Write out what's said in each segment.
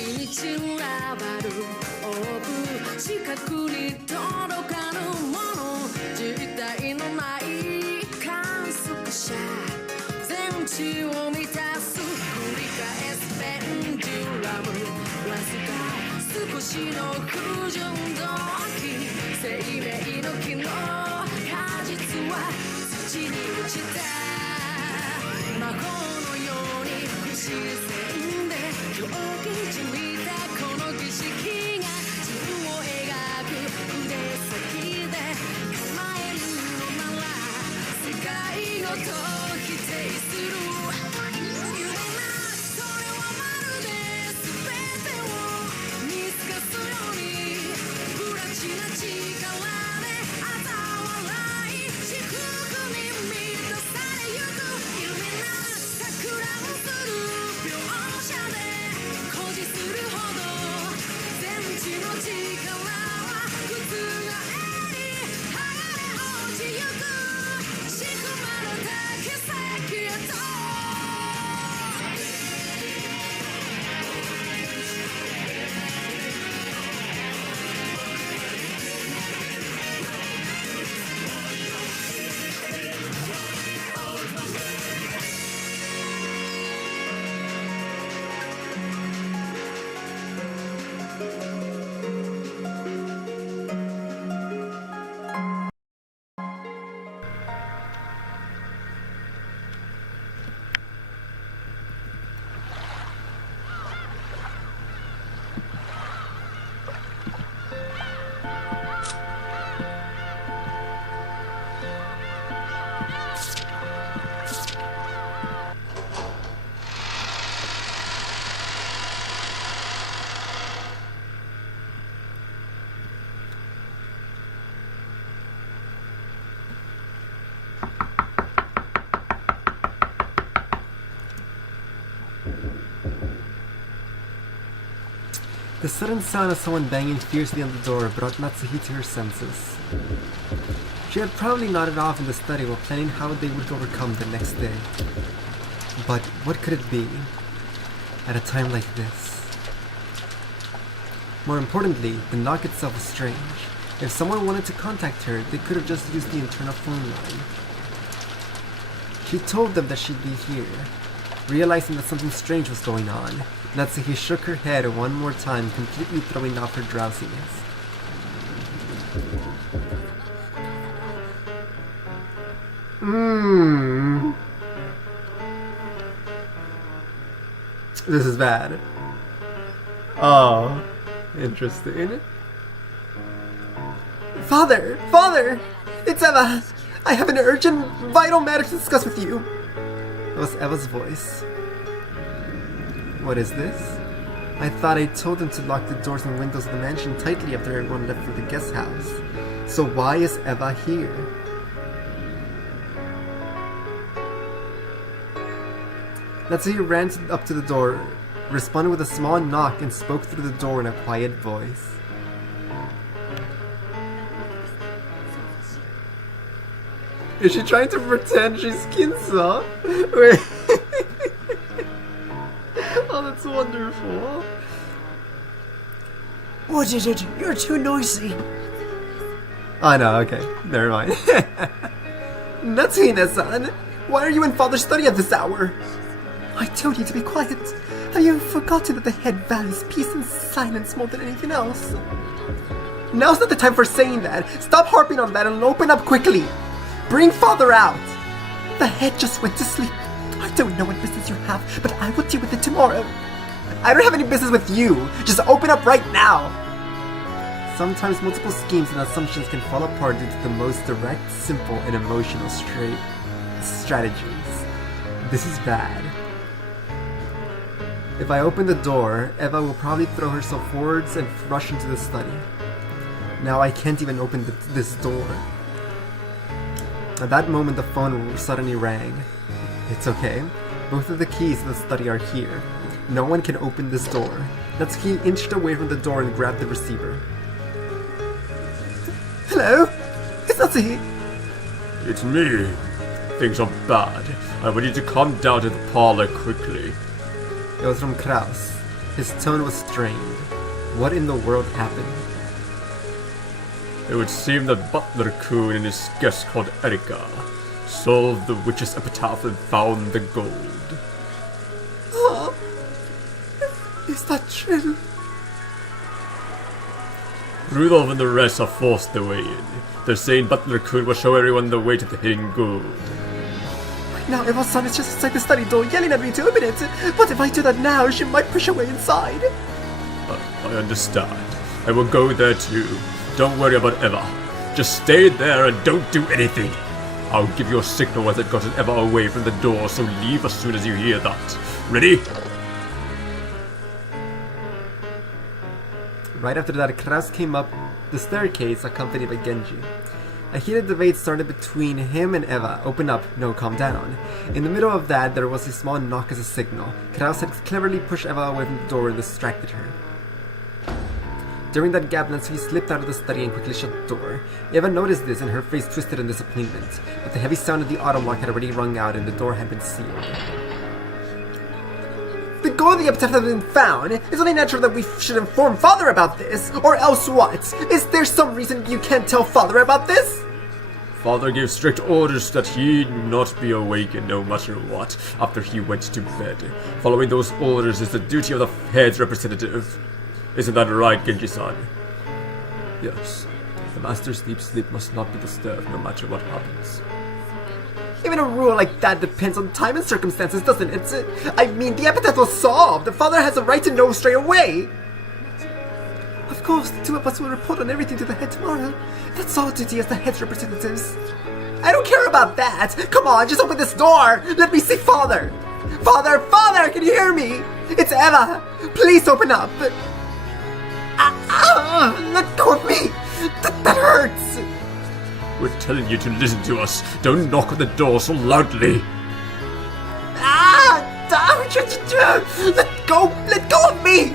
日裏張るオーブ視覚に届かぬもの実体のない観測者全地を満たす繰り返すペンデュラムわずか少しの不純動機生命の木の果実は土に落ちた魔法のように不自然で狂気じみたこの儀式が自分を描く筆先で構えるのなら世界ごと否定する夢なそれはまるで全てを見透かすように不らちな力で嘲笑い至福に満たされゆく夢な錯乱する描写で誇示するほど全知の力は覆り剥がれ落ちゆく仕組まれた奇跡へとThe sudden sound of someone banging fiercely on the door brought Natsuhi to her senses. She had probably nodded off in the study while planning how they would overcome the next day. But what could it be at a time like this? More importantly, the knock itself was strange. If someone wanted to contact her, they could have just used the internal phone line. She told them that she'd be here. Realizing that something strange was going on, Natsuhi shook her head one more time, completely throwing off her drowsiness. This is bad. Oh, interesting. Father! Father! It's Eva! I have an urgent, vital matter to discuss with you. It was Eva's voice. What is this? I thought I told them to lock the doors and windows of the mansion tightly after everyone left for the guest house. So why is Eva here? Natsuhi ran up to the door, responded with a small knock, and spoke through the door in a quiet voice. Is she trying to pretend she's Kinsa? Wait. Oh, that's wonderful. What is it? You're too noisy. Oh no, okay. Never mind. Natsuhi-san, why are you in Father's study at this hour? I told you to be quiet. Have you forgotten that the head values peace and silence more than anything else? Now's not the time for saying that. Stop harping on that and open up quickly. Bring Father out. The head just went to sleep. I don't know what business you have, but I will deal with it tomorrow. I don't have any business with you. Just open up right now. Sometimes multiple schemes and assumptions can fall apart due to the most direct, simple, and emotional strategies. This is bad. If I open the door, Eva will probably throw herself forwards and rush into the study. Now I can't even open this door. At that moment, the phone suddenly rang. It's okay. Both of the keys to the study are here. No one can open this door. Natsuki inched away from the door and grabbed the receiver. Hello? It's Natsuki. It's me. Things are bad. I want you to come down to the parlor quickly. It was from Kraus. His tone was strained. What in the world happened? It would seem that Butler-kun and his guest called Erika solved the witch's epitaph and found the gold. Oh, is that true? Rudolph and the rest have forced their way in. They're saying Butler-kun will show everyone the way to the hidden gold. Right now, Eva-san is just inside the study door yelling at me to open it. But if I do that now, she might push her way inside. I understand. I will go there too. Don't worry about Eva. Just stay there and don't do anything. I'll give you a signal once I've gotten Eva away from the door, so leave as soon as you hear that. Ready? Right after that, Kraus came up the staircase accompanied by Genji. A heated debate started between him and Eva. Open up, no, calm down. In the middle of that, there was a small knock as a signal. Kraus had cleverly pushed Eva away from the door and distracted her. During that gap, Natsuki slipped out of the study and quickly shut the door. Eva noticed this and her face twisted in disappointment, but the heavy sound of the auto lock had already rung out and the door had been sealed. The gold of the epitaph has been found. It's only natural that we should inform Father about this. Or else what? Is there some reason you can't tell Father about this? Father gave strict orders that he not be awakened no matter what after he went to bed. Following those orders is the duty of the head's representative. Isn't that right, Genji-san? Yes. The master's deep sleep must not be disturbed no matter what happens. Even a rule like that depends on time and circumstances, doesn't it? I mean, the epitaph was solved. The Father has a right to know straight away. Of course, the two of us will report on everything to the head tomorrow. That's our duty as the head's representatives. I don't care about that. Come on, just open this door. Let me see Father. Father, can you hear me? It's Eva. Please open up. Let go of me. That hurts. We're telling you to listen to us. Don't knock on the door so loudly. Let go of me.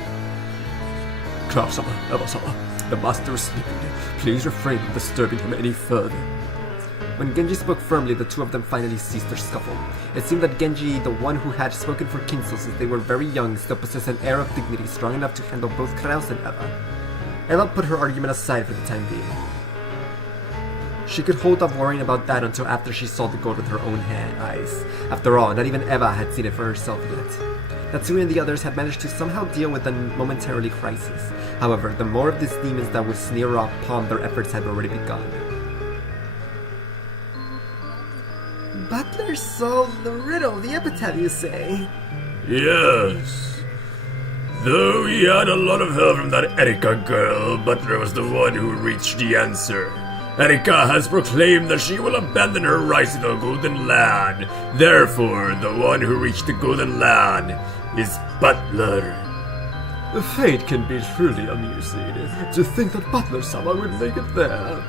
Kraus-sama, Eva-sama, the master is sleeping. Please refrain from disturbing him any further. When Genji spoke firmly, the two of them finally ceased their scuffle. It seemed that Genji, the one who had spoken for Kinso since they were very young, still possessed an air of dignity strong enough to handle both Kraus and Eva. Eva put her argument aside for the time being. She could hold off worrying about that until after she saw the gold with her own eyes. After all, not even Eva had seen it for herself yet. Natsui and the others had managed to somehow deal with the momentarily crisis. However, the more of these demons that would sneer upon their efforts had already begun. Butler solved the riddle, the epitaph, you say? Yes. Though he had a lot of help from that Erika girl, Butler was the one who reached the answer. Erika has proclaimed that she will abandon her rights to the Golden Land. Therefore, the one who reached the Golden Land is Butler. The fate can be truly amusing. To think that Butler-sama would make it there.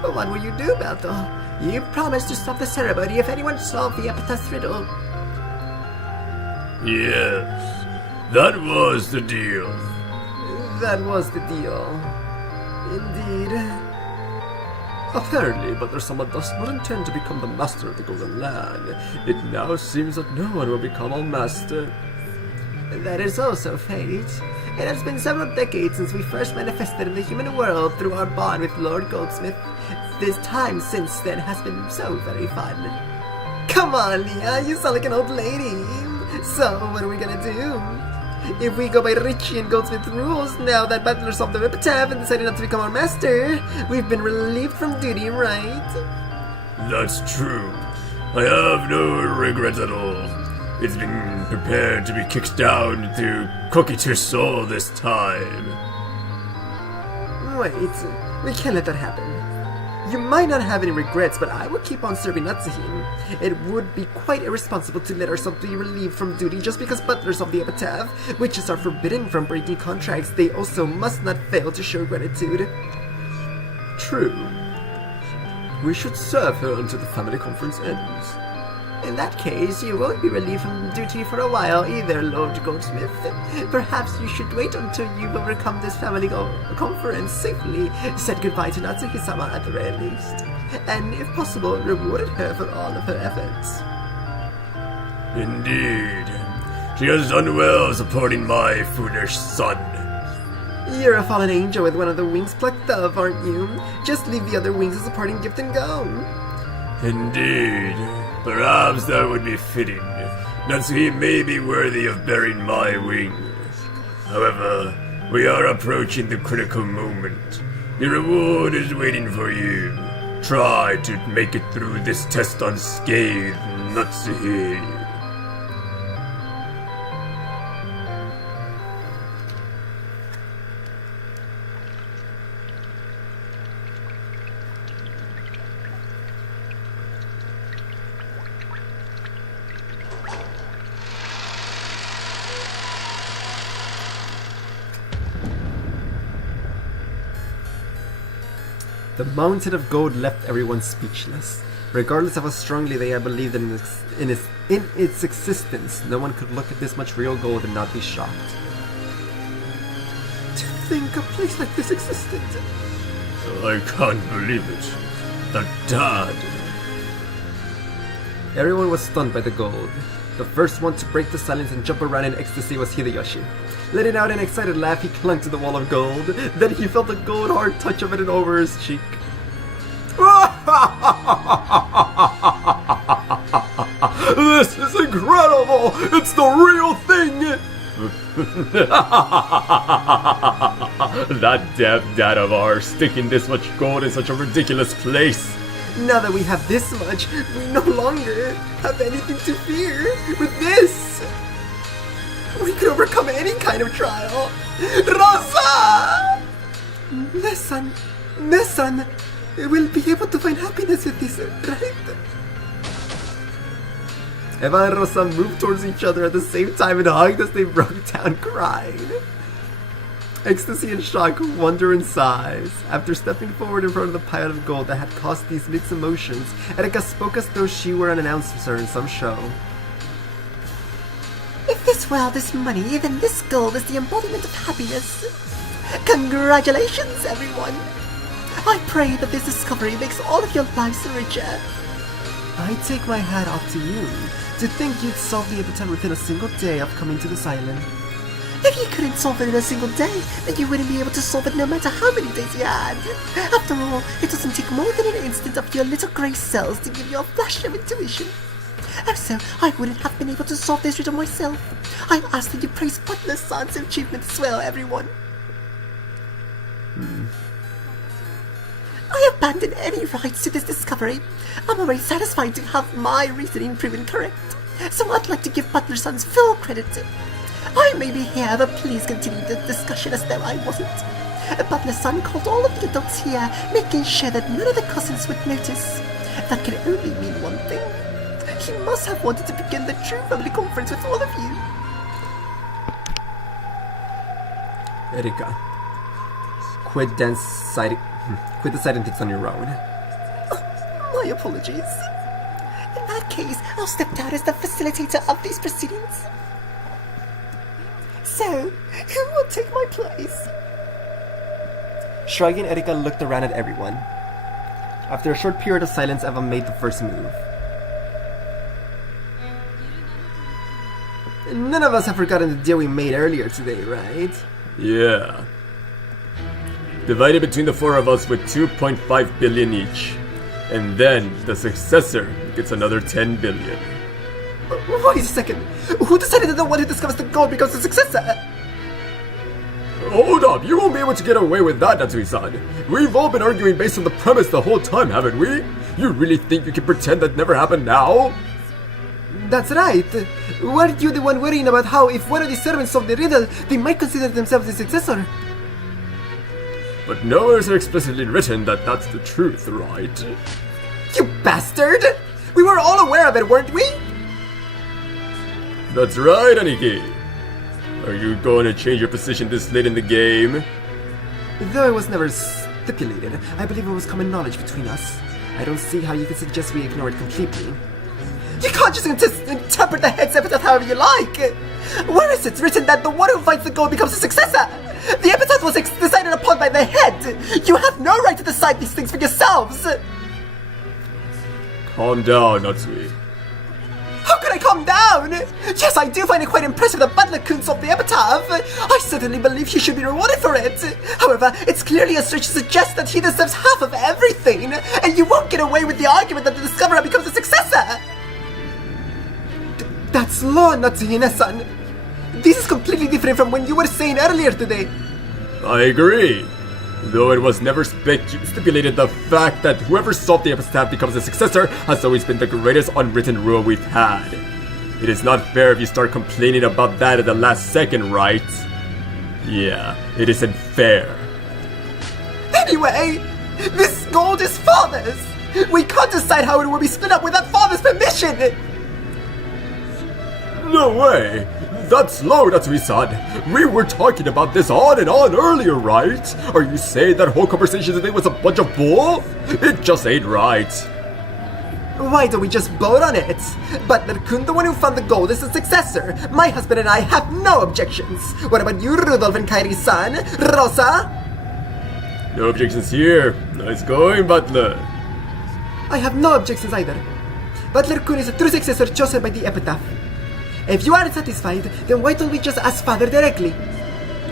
But what will you do about it? You promised to stop the ceremony if anyone solved the epitaph's riddle. Yes, that was the deal. That was the deal. Indeed. Apparently, Butler-sama does not intend to become the master of the Golden Land. It now seems that no one will become our master. That is also fate. It has been several decades since we first manifested in the human world through our bond with Lord Goldsmith. This time since then has been so very fun. Come on, Leah, you sound like an old lady. So, what are we gonna do? If we go by Richie and Goldsmith rules, now that Butler solved the epitaph and decided not to become our master, we've been relieved from duty, right? That's true. I have no regrets at all. It's been prepared to be kicked down through Kokitu's all this time. Wait, we can't let that happen. You might not have any regrets, but I would keep on serving Natsuhime. It would be quite irresponsible to let ourselves be relieved from duty just because Butlers of the epitaph, witches are forbidden from breaking contracts. They also must not fail to show gratitude. True. We should serve her until the family conference ends. In that case, you won't be relieved from duty for a while either, Lord Goldsmith. Perhaps you should wait until you've overcome this family conference safely, said goodbye to Natsuki-sama at the very least, and if possible, rewarded her for all of her efforts. Indeed. She has done well supporting my foolish son. You're a fallen angel with one of the wings plucked off, aren't you? Just leave the other wings as a parting gift and go. Indeed. Perhaps that would be fitting. Natsuhi may be worthy of bearing my wings. However, we are approaching the critical moment. Your reward is waiting for you. Try to make it through this test unscathed, Natsuhi. The mountain of gold left everyone speechless. Regardless of how strongly they had believed in its existence, no one could look at this much real gold and not be shocked. To think a place like this existed! I can't believe it. The dad. Everyone was stunned by the gold. The first one to break the silence and jump around in ecstasy was Hideyoshi. Letting out an excited laugh, he clung to the wall of gold. Then he felt the gold hard touch of it and over his cheek. This is incredible! It's the real thing! That damn dad of ours sticking this much gold in such a ridiculous place. Now that we have this much, we no longer have anything to fear. With this, we could overcome any kind of trial. Rosa! Nessan will be able to find happiness with this, right? Eva and Rosa moved towards each other at the same time and hugged as they broke down crying. Ecstasy and shock, wonder and sighs. After stepping forward in front of the pile of gold that had caused these mixed emotions, Erika spoke as though she were an announcer in some show. If this world is money, then this gold is the embodiment of happiness. Congratulations, everyone! I pray that this discovery makes all of your lives richer. I take my hat off to you. To think you'd solve the epitaph within a single day of coming to this island. If you couldn't solve it in a single day, then you wouldn't be able to solve it no matter how many days you had. After all, it doesn't take more than an instant of your little grey cells to give you a flash of intuition. Also, I wouldn't have been able to solve this riddle myself. I ask that you praise Butler-san's achievement as well, everyone. I abandon any rights to this discovery. I'm already satisfied to have my reasoning proven correct. So I'd like to give Butler-san's full credit. I may be here, but please continue the discussion as though I wasn't. Butler-san called all of the adults here, making sure that none of the cousins would notice. That can only mean one thing. He must have wanted to begin the true family conference with all of you. Erika, quit deciding things on your own. My apologies. In that case, I'll step down as the facilitator of these proceedings. So, who will take my place? Shrugging, Erika looked around at everyone. After a short period of silence, Eva made the first move. None of us have forgotten the deal we made earlier today, right? Yeah. Divided between the four of us with 2.5 billion each. And then the successor gets another 10 billion. Wait a second. Who decided that the one who discovers the gold becomes the successor? Hold up, you won't be able to get away with that, Natsui-san. We've all been arguing based on the premise the whole time, haven't we? You really think you can pretend that never happened now? That's right. Weren't you the one worrying about how if one of the servants solved the riddle, they might consider themselves the successor? But nowhere is it explicitly written that that's the truth, right? You bastard! We were all aware of it, weren't we? That's right, Aniki. Are you going to change your position this late in the game? Though it was never stipulated, I believe it was common knowledge between us. I don't see how you could suggest we ignore it completely. You can't just interpret the head's epitaph however you like! Where is it written that the one who finds the gold becomes a successor? The epitaph was decided upon by the head! You have no right to decide these things for yourselves! Calm down, Natsui. How could I Butler, calm down! Yes, I do find it quite impressive that Butler-kun solved the epitaph. I certainly believe he should be rewarded for it. However, it's clearly a stretch to suggest that he deserves half of everything, and you won't get away with the argument that the discoverer becomes a successor. That's law, Natsuhine-san. This is completely different from when you were saying earlier today. I agree. Though it was never stipulated, the fact that whoever solved the epitaph becomes a successor has always been the greatest unwritten rule we've had. It is not fair if you start complaining about that at the last second, right? Yeah, it isn't fair. Anyway, this gold is Father's. We can't decide how it will be split up without Father's permission. No way! That's low, Natsui-san. We were talking about this on and on earlier, right? Are you saying that whole conversation today was a bunch of bull? It just ain't right. Why don't we just vote on it? Butler-kun, the one who found the gold, is the successor. My husband and I have no objections. What about you, Rudolph and Kairi-san? Rosa? No objections here. Nice going, Butler. I have no objections either. Butler-kun is a true successor chosen by the epitaph. If you aren't satisfied, then why don't we just ask Father directly?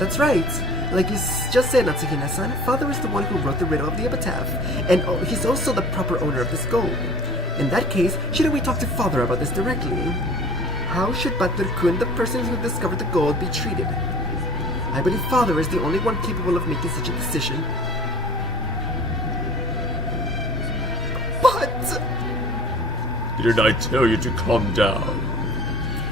That's right. Like you just said, Natsuhine-san, Father is the one who wrote the riddle of the epitaph, and he's also the proper owner of this gold. In that case, shouldn't we talk to Father about this directly? How should Butler-kun, the person who discovered the gold, be treated? I believe Father is the only one capable of making such a decision. But... Didn't I tell you to calm down?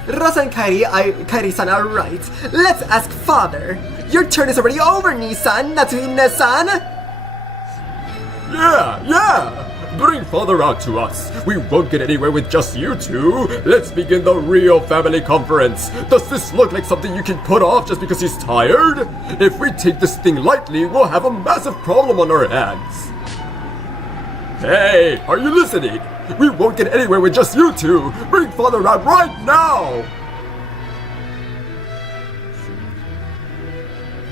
Rosa and Kairi-san are right. Let's ask Father. Your turn is already over, Nissan, Natsuhine-san. Yeah! Bring Father out to us. We won't get anywhere with just you two. Let's begin the real family conference. Does this look like something you can put off just because he's tired? If we take this thing lightly, we'll have a massive problem on our hands. Hey, are you listening? We won't get anywhere with just you two. Bring Father out right now.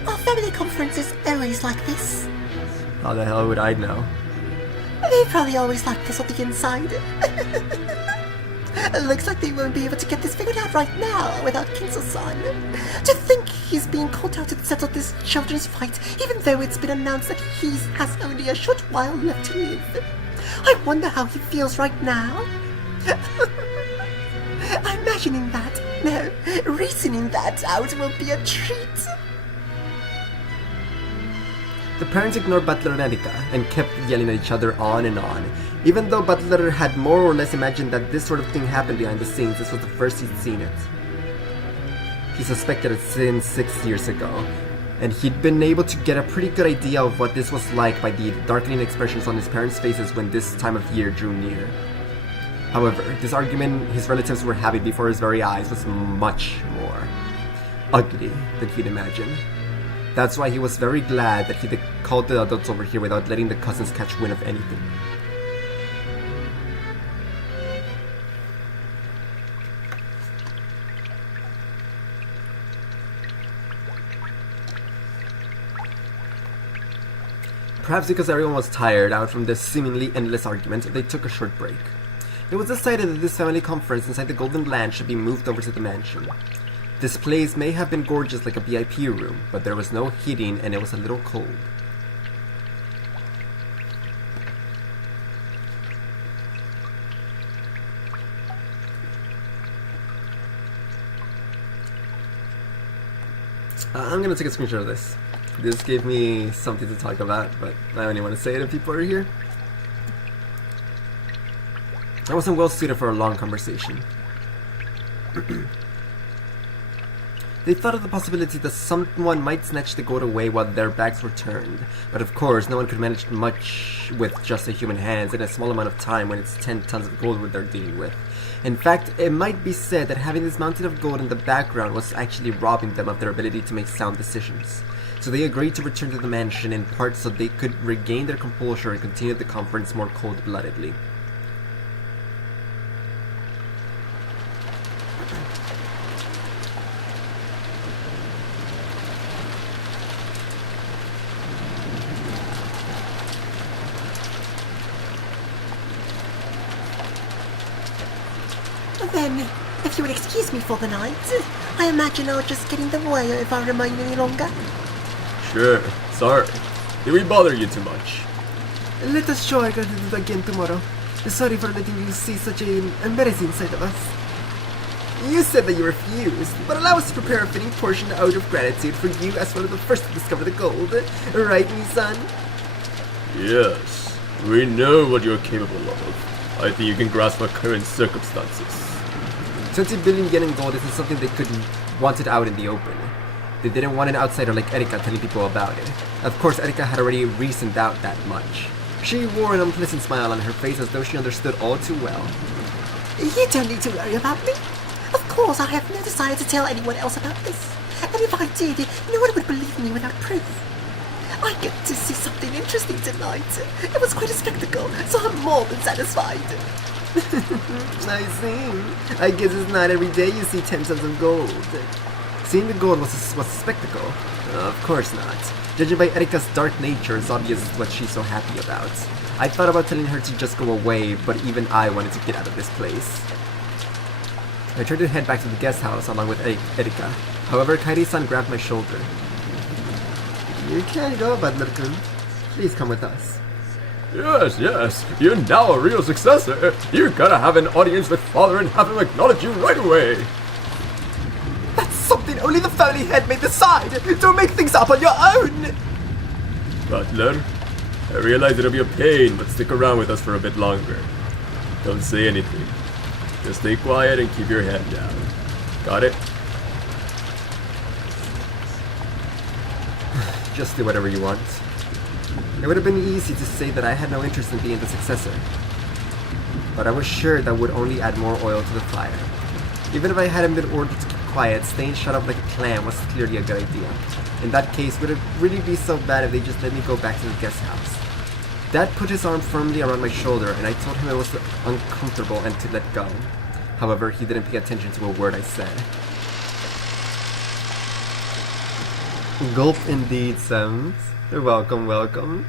Are family conferences always like this? How the hell would I know? They probably always like this on the inside. Looks like they won't be able to get this figured out right now without Kinzo-san. To think he's being called out to settle this children's fight, even though it's been announced that he has only a short while left to live. I wonder how he feels right now. Imagining that, no, reasoning that out will be a treat. The parents ignored Butler and Erika and kept yelling at each other on and on. Even though Butler had more or less imagined that this sort of thing happened behind the scenes, this was the first he'd seen it. He suspected it since 6 years ago, and he'd been able to get a pretty good idea of what this was like by the darkening expressions on his parents' faces when this time of year drew near. However, this argument his relatives were having before his very eyes was much more ugly than he'd imagined. That's why he was very glad that he'd called the adults over here without letting the cousins catch wind of anything. Perhaps because everyone was tired out from this seemingly endless argument, they took a short break. It was decided that this family conference inside the Golden Land should be moved over to the mansion. This place may have been gorgeous like a VIP room, but there was no heating and it was a little cold. I'm gonna take a screenshot of this. This gave me something to talk about, but I only want to say it if people are here. I wasn't well suited for a long conversation. They thought of the possibility that someone might snatch the gold away while their backs were turned, but of course no one could manage much with just a human hands in a small amount of time when it's 10 tons of gold they're dealing with. In fact, it might be said that having this mountain of gold in the background was actually robbing them of their ability to make sound decisions. So they agreed to return to the mansion in part so they could regain their composure and continue the conference more cold-bloodedly. Then, If you will excuse me for the night, I imagine I'll just get in the way if I remain any longer. Sure, sorry. Did we bother you too much? Let us show our gratitude again tomorrow. Sorry for letting you see such an embarrassing side of us. You said that you refused, but allow us to prepare a fitting portion out of gratitude for you as one of the first to discover the gold. Right, Nisan? Yes, we know what you're capable of. I think you can grasp our current circumstances. 20 billion yen in gold isn't something they couldn't want it out in the open. They didn't want an outsider like Erika telling people about it. Of course, Erika had already reasoned out that much. She wore an unpleasant smile on her face as though she understood all too well. You don't need to worry about me. Of course, I have no desire to tell anyone else about this. And if I did, no one would believe me without proof. I get to see something interesting tonight. It was quite a spectacle, so I'm more than satisfied. I see. I guess it's not every day you see 10 tons of gold. Seeing the gold was a spectacle? Of course not. Judging by Erika's dark nature, it's obvious what she's so happy about. I thought about telling her to just go away, but even I wanted to get out of this place. I tried to head back to the guest house along with Erika. However, Kairi-san grabbed my shoulder. You can't go, Butler-kun. Please come with us. Yes, you're now a real successor. You gotta have an audience with father and have him acknowledge you right away. That's something only the family head may decide. Don't make things up on your own. Butler, I realize it'll be a pain, but stick around with us for a bit longer. Don't say anything. Just stay quiet and keep your head down. Got it? Just do whatever you want. It would have been easy to say that I had no interest in being the successor. But I was sure that would only add more oil to the fire. Even if I hadn't been ordered to keep quiet, staying shut up like a clam was clearly a good idea. In that case, would it really be so bad if they just let me go back to the guest house? Dad put his arm firmly around my shoulder, and I told him it was uncomfortable and to let go. However, he didn't pay attention to a word I said. Gulp indeed, Sims. Welcome, welcome.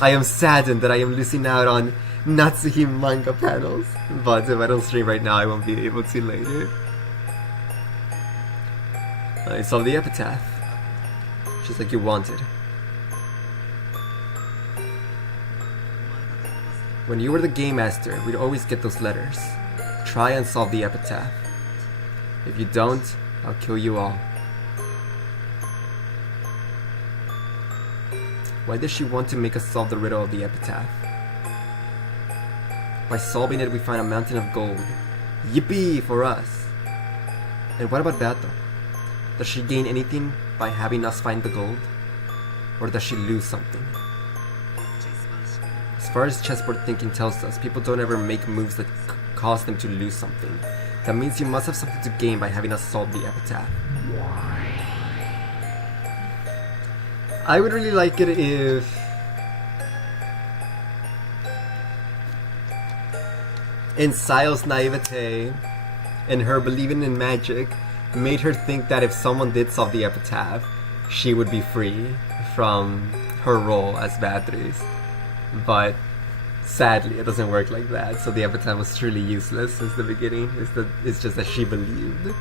I am saddened that I am losing out on Natsuhi manga panels, but if I don't stream right now, I won't be able to later. I saw the epitaph, just like you wanted. When you were the game master, we'd always get those letters. Try and solve the epitaph. If you don't, I'll kill you all. Why does she want to make us solve the riddle of the epitaph? By solving it, we find a mountain of gold. Yippee for us! And what about Beato? Does she gain anything by having us find the gold? Or does she lose something? As far as chessboard thinking tells us, people don't ever make moves that cause them to lose something. That means you must have something to gain by having us solve the epitaph. I would really like it if in Sayo's naivete and her believing in magic made her think that if someone did solve the epitaph, she would be free from her role as Beatrice. But sadly, it doesn't work like that, so the epitaph was truly useless since the beginning. It's just that she believed.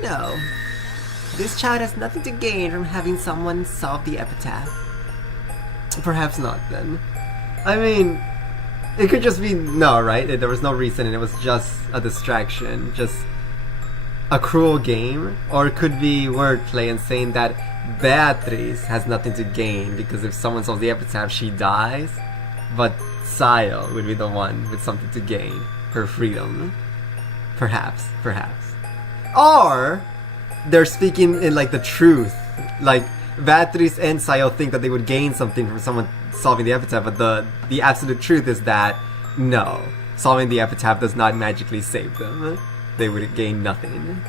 No. This child has nothing to gain from having someone solve the epitaph. Perhaps not, then. I mean, it could just be no, right? There was no reason and it was just a distraction, just a cruel game. Or it could be wordplay and saying that Beatrice has nothing to gain because if someone solves the epitaph, she dies. But Sayo would be the one with something to gain, her freedom. Perhaps. Or they're speaking in like the truth. Like Beatrice and Sayo think that they would gain something from someone solving the epitaph, but the absolute truth is that no, solving the epitaph does not magically save them. They would gain nothing.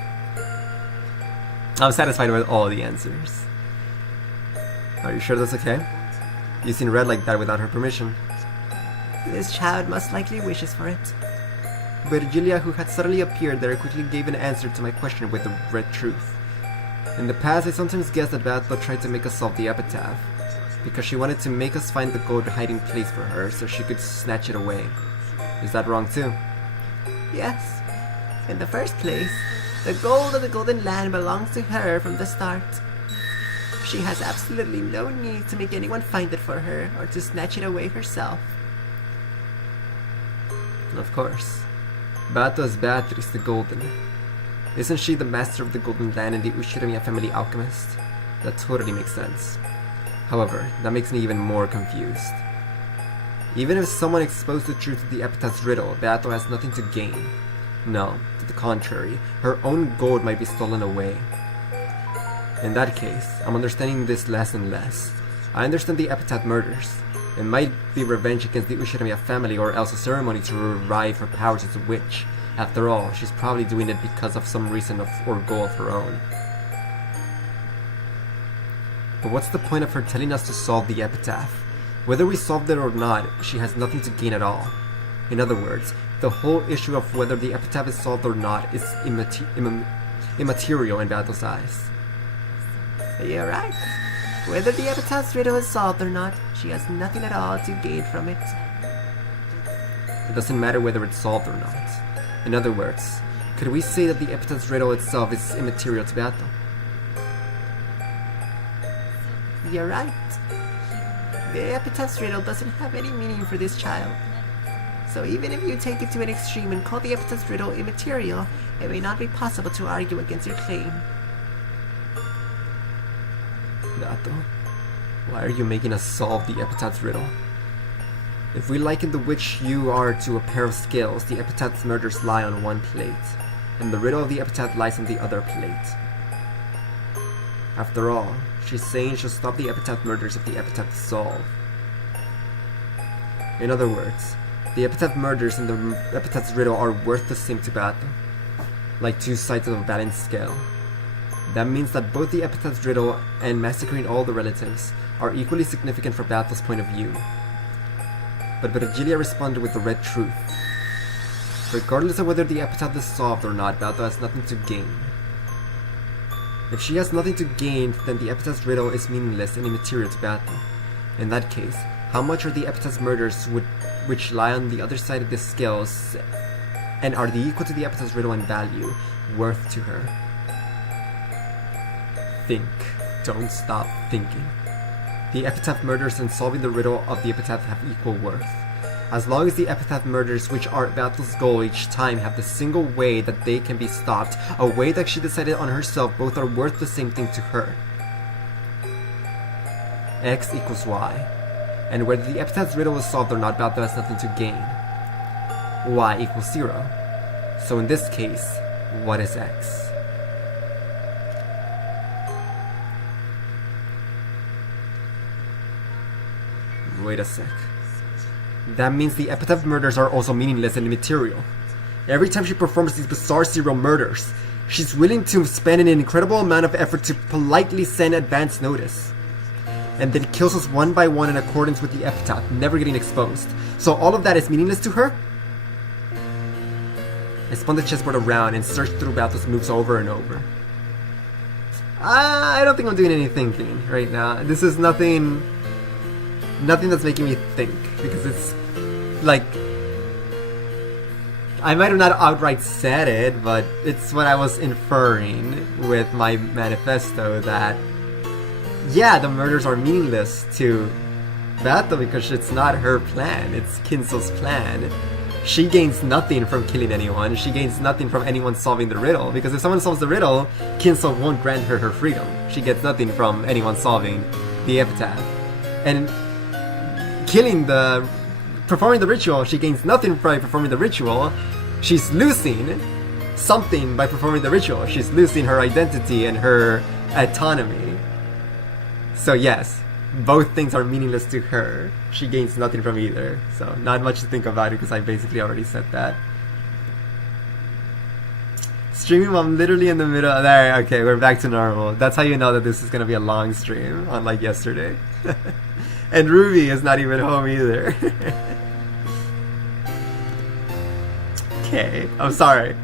I'm satisfied with all the answers. Are you sure that's okay? Using red like that without her permission. This child most likely wishes for it. Virgilia, who had suddenly appeared there, quickly gave an answer to my question with the red truth. In the past, I sometimes guessed that Beato tried to make us solve the epitaph, because she wanted to make us find the gold hiding place for her so she could snatch it away. Is that wrong too? Yes. In the first place, the gold of the Golden Land belongs to her from the start. She has absolutely no need to make anyone find it for her or to snatch it away herself. Of course. Bato is Beatrice the Golden. Isn't she the master of the Golden Land and the Ushiramiya family alchemist? That totally makes sense. However, that makes me even more confused. Even if someone exposed the truth of the epitaph's riddle, Beato has nothing to gain. No, to the contrary, her own gold might be stolen away. In that case, I'm understanding this less and less. I understand the epitaph murders. It might be revenge against the Ushiramiya family or else a ceremony to revive her powers as a witch. After all, she's probably doing it because of some reason or goal of her own. But what's the point of her telling us to solve the epitaph? Whether we solved it or not, she has nothing to gain at all. In other words, the whole issue of whether the epitaph is solved or not is immaterial in Bato's eyes. You're right. Whether the epitaph's riddle is solved or not, she has nothing at all to gain from it. It doesn't matter whether it's solved or not. In other words, could we say that the epitaph's riddle itself is immaterial to Bato? You're right. The epitaph's riddle doesn't have any meaning for this child. So even if you take it to an extreme and call the epitaph's riddle immaterial, it may not be possible to argue against your claim. Bato, why are you making us solve the epitaph's riddle? If we liken the witch you are to a pair of scales, the epitaph's murders lie on one plate, and the riddle of the epitaph lies on the other plate. After all, she's saying she'll stop the epitaph murders if the epitaph is solved. In other words, the epitaph murders and the epitaph's riddle are worth the same to Bato, like two sides of a balanced scale. That means that both the epitaph's riddle and massacring all the relatives are equally significant from Bato's point of view. But Virgilia responded with the red truth. Regardless of whether the epitaph is solved or not, Bato has nothing to gain. If she has nothing to gain, then the epitaph's riddle is meaningless and immaterial to Bato. In that case, how much are the epitaph's murders which lie on the other side of the scales and are the equal to the epitaph's riddle in value worth to her? Think. Don't stop thinking. The epitaph murders and solving the riddle of the epitaph have equal worth. As long as the epitaph murders, which are Bato's goal each time, have the single way that they can be stopped, a way that she decided on herself, both are worth the same thing to her. X equals Y. And whether the epitaph's riddle is solved or not, Bato has nothing to gain. Y equals 0. So in this case, what is X? Wait a sec. That means the epitaph murders are also meaningless and immaterial. Every time she performs these bizarre serial murders, she's willing to spend an incredible amount of effort to politely send advance notice, and then kills us one by one in accordance with the epitaph, never getting exposed. So all of that is meaningless to her? I spun the chessboard around and searched through Bato's moves over and over. I don't think I'm doing any thinking right now. This is nothing that's making me think, because it's like, I might have not outright said it, but it's what I was inferring with my manifesto, that yeah, the murders are meaningless to Bato because it's not her plan, it's Kinso's plan. She gains nothing from killing anyone, she gains nothing from anyone solving the riddle, because if someone solves the riddle, Kinso won't grant her her freedom. She gets nothing from anyone solving the epitaph. And performing the ritual, she gains nothing by performing the ritual. She's losing something by performing the ritual. She's losing her identity and her autonomy. So yes, both things are meaningless to her. She gains nothing from either. So not much to think about because I basically already said that. Streaming while I'm literally in the middle. There, okay, we're back to normal. That's how you know that this is gonna be a long stream, unlike yesterday. And Ruby is not even home either. Okay, I'm sorry.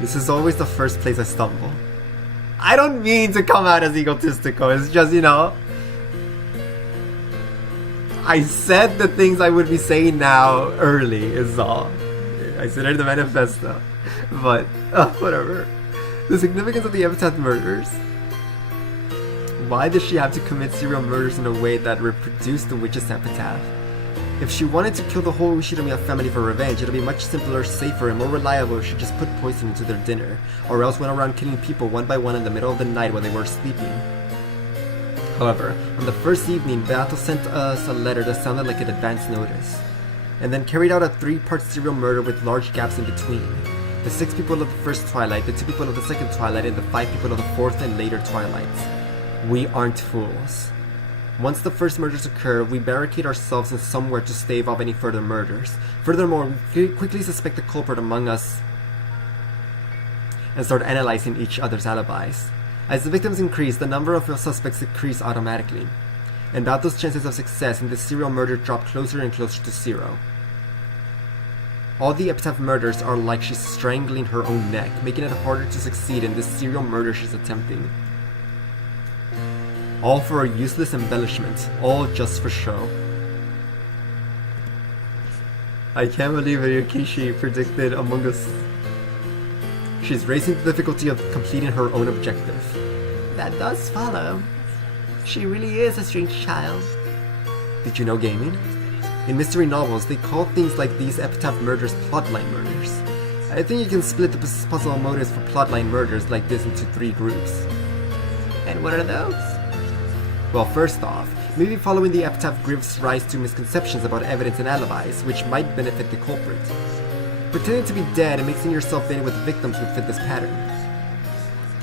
This is always the first place I stumble. I don't mean to come out as egotistical, it's just, you know, I said the things I would be saying now early, is all. I said it in the manifesto. But, whatever. The significance of the epitaph murders. Why does she have to commit serial murders in a way that reproduced the witch's epitaph? If she wanted to kill the whole Ushiramiya family for revenge, it'd be much simpler, safer, and more reliable if she just put poison into their dinner, or else went around killing people one by one in the middle of the night when they were sleeping. However, on the first evening, Beato sent us a letter that sounded like an advance notice, and then carried out a 3-part serial murder with large gaps in between. The 6 people of the first twilight, the 2 people of the second twilight, and the 5 people of the fourth and later twilights. We aren't fools. Once the first murders occur, we barricade ourselves in somewhere to stave off any further murders. Furthermore, we quickly suspect the culprit among us and start analyzing each other's alibis. As the victims increase, the number of suspects decrease automatically, and Bato's chances of success in this serial murder drop closer and closer to 0. All the epitaph murders are like she's strangling her own neck, making it harder to succeed in this serial murder she's attempting. All for a useless embellishment, all just for show. I can't believe Ryukishi predicted Among Us. She's raising the difficulty of completing her own objective. That does follow. She really is a strange child. Did you know gaming? In mystery novels, they call things like these epitaph murders plotline murders. I think you can split the puzzle motives for plotline murders like this into 3 groups. And what are those? Well, first off, maybe following the epitaph gives rise to misconceptions about evidence and alibis, which might benefit the culprit. Pretending to be dead and mixing yourself in with victims would fit this pattern.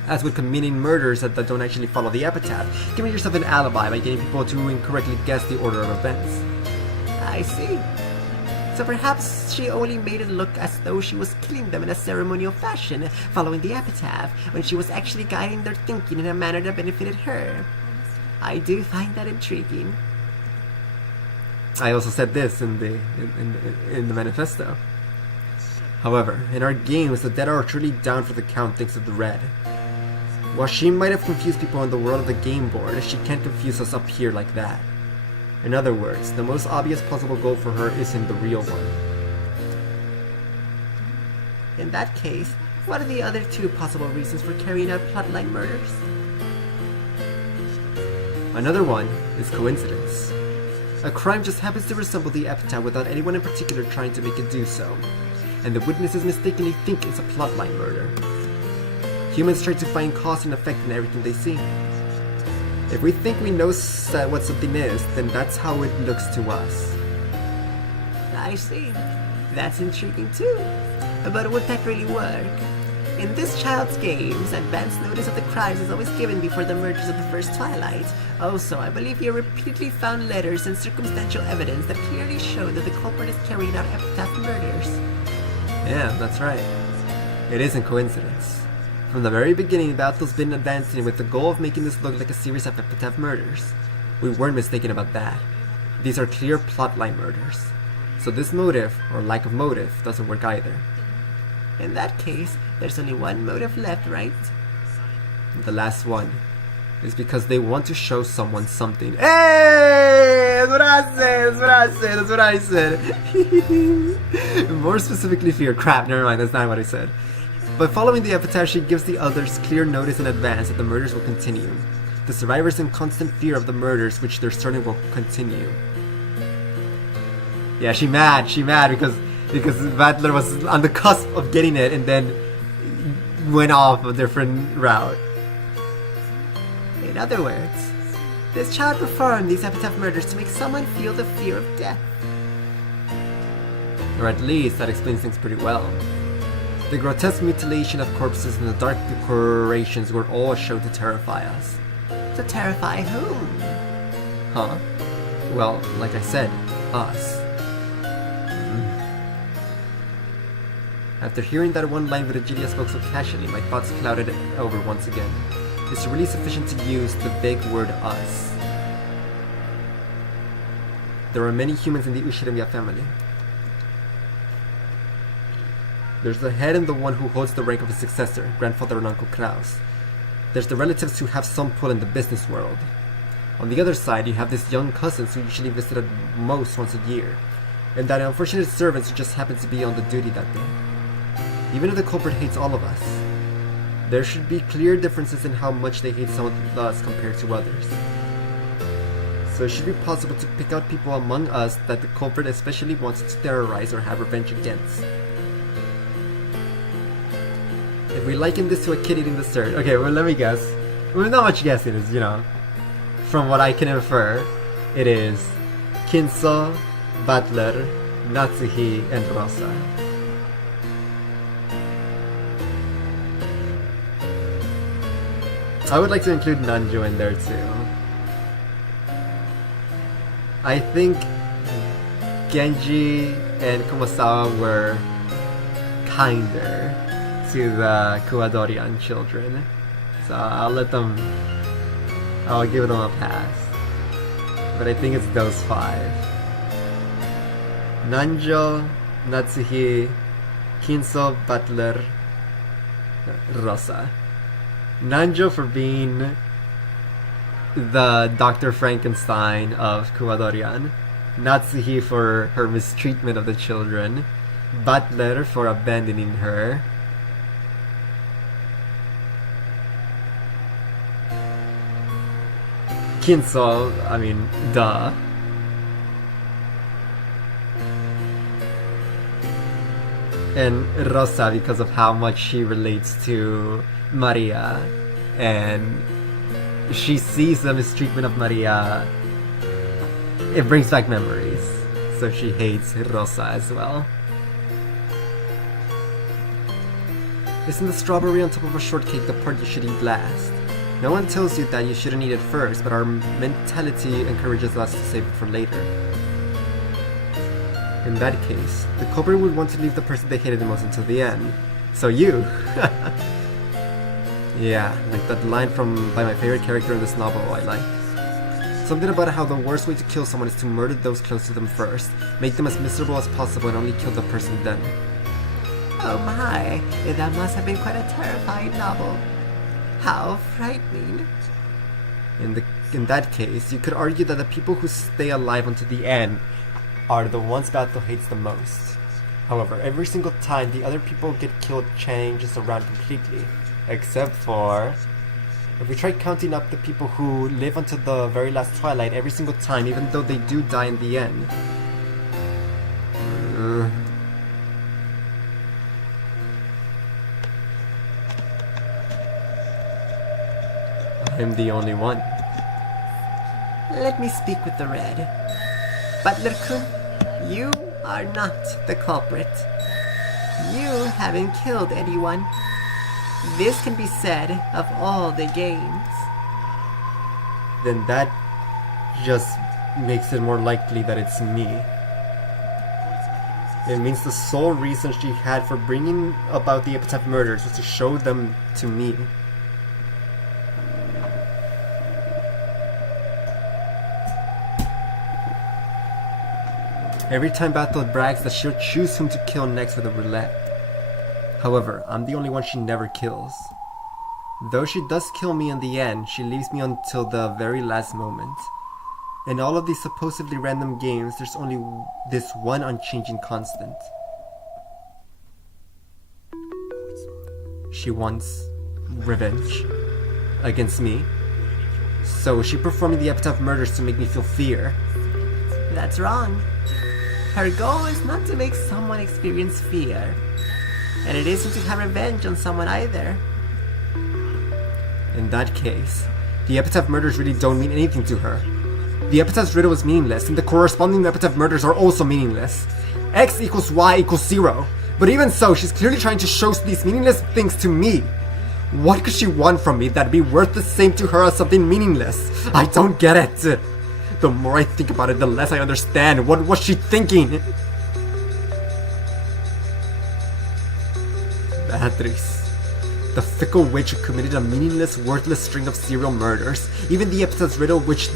As with committing murders that don't actually follow the epitaph, giving yourself an alibi by getting people to incorrectly guess the order of events. I see. So perhaps she only made it look as though she was killing them in a ceremonial fashion, following the epitaph, when she was actually guiding their thinking in a manner that benefited her. I do find that intriguing. I also said this in the manifesto. However, in our games, the dead are truly down for the count thanks to the red. While she might have confused people in the world of the game board, she can't confuse us up here like that. In other words, the most obvious possible goal for her isn't the real one. In that case, what are the other 2 possible reasons for carrying out plotline murders? Another one is coincidence. A crime just happens to resemble the epitaph without anyone in particular trying to make it do so, and the witnesses mistakenly think it's a plotline murder. Humans try to find cause and effect in everything they see. If we think we know what something is, then that's how it looks to us. I see. That's intriguing too. But would that really work? In this child's games, advance notice of the crimes is always given before the murders of the first twilight. Also, I believe you repeatedly found letters and circumstantial evidence that clearly show that the culprit is carrying out epitaph murders. Yeah, that's right. It isn't coincidence. From the very beginning, Battle's been advancing with the goal of making this look like a series of epitaph murders. We weren't mistaken about that. These are clear plotline murders. So this motive, or lack of motive, doesn't work either. In that case, there's only one motive left, right? The last one is because they want to show someone something. Hey! That's what I said! That's what I said! More specifically fear. Crap, never mind, that's not what I said. By following the epitaph, she gives the others clear notice in advance that the murders will continue. The survivors in constant fear of the murders, which they're certain will continue. Yeah, she mad because Battler was on the cusp of getting it and then went off a different route. In other words, this child performed these epitaph murders to make someone feel the fear of death. Or at least that explains things pretty well. The grotesque mutilation of corpses and the dark decorations were all a show to terrify us. To terrify whom? Huh? Well, like I said, us. After hearing that one line Virgilia spoke so casually, my thoughts clouded over once again. It's really sufficient to use the big word us. There are many humans in the Ushiramiya family. There's the head and the one who holds the rank of his successor, grandfather and Uncle Kraus. There's the relatives who have some pull in the business world. On the other side, you have these young cousins who usually visit at most once a year, and that unfortunate servants who just happen to be on the duty that day. Even if the culprit hates all of us, there should be clear differences in how much they hate some of us compared to others. So it should be possible to pick out people among us that the culprit especially wants to terrorize or have revenge against. If we liken this to a kid eating dessert, okay, well, let me guess. Well, not much guessing is, from what I can infer, it is Kinso, Butler, Natsuhi, and Rosa. I would like to include Nanjo in there too. I think Genji and Kumasawa were kinder to the Kuwadorian children. So I'll give them a pass. But I think it's those 5. Nanjo, Natsuhi, Kinso, Butler, Rosa. Nanjo for being the Dr. Frankenstein of Kuwadorian. Natsuhi for her mistreatment of the children. Butler for abandoning her. Kinso, duh. And Rosa because of how much she relates to Maria, and she sees the mistreatment of Maria. It brings back memories, so she hates Rosa as well. Isn't the strawberry on top of a shortcake the part you should eat last? No one tells you that you shouldn't eat it first, but our mentality encourages us to save it for later. In that case, the culprit would want to leave the person they hated the most until the end. So you! Yeah, like that line by my favorite character in this novel I like. Something about how the worst way to kill someone is to murder those close to them first, make them as miserable as possible and only kill the person then. Oh my, that must have been quite a terrifying novel. How frightening. In that case, you could argue that the people who stay alive until the end are the ones Bato hates the most. However, every single time the other people get killed changes around completely. Except for... if we try counting up the people who live until the very last twilight every single time, even though they do die in the end. I'm the only one. Let me speak with the red. Butler-kun, you are not the culprit. You haven't killed anyone. This can be said of all the games. Then that just makes it more likely that it's me. It means the sole reason she had for bringing about the Epitaph murders was to show them to me. Every time Bato brags that she'll choose whom to kill next with a roulette. However, I'm the only one she never kills. Though she does kill me in the end, she leaves me until the very last moment. In all of these supposedly random games, there's only this one unchanging constant. She wants revenge against me. So is she performing the Epitaph murders to make me feel fear? That's wrong. Her goal is not to make someone experience fear. And it isn't to have revenge on someone either. In that case, the Epitaph murders really don't mean anything to her. The Epitaph's riddle is meaningless, and the corresponding Epitaph murders are also meaningless. X equals Y equals 0. But even so, she's clearly trying to show these meaningless things to me. What could she want from me that'd be worth the same to her as something meaningless? I don't get it. The more I think about it, the less I understand. What was she thinking? Beatriz, the fickle witch who committed a meaningless, worthless string of serial murders. Even the Epitaph's riddle, which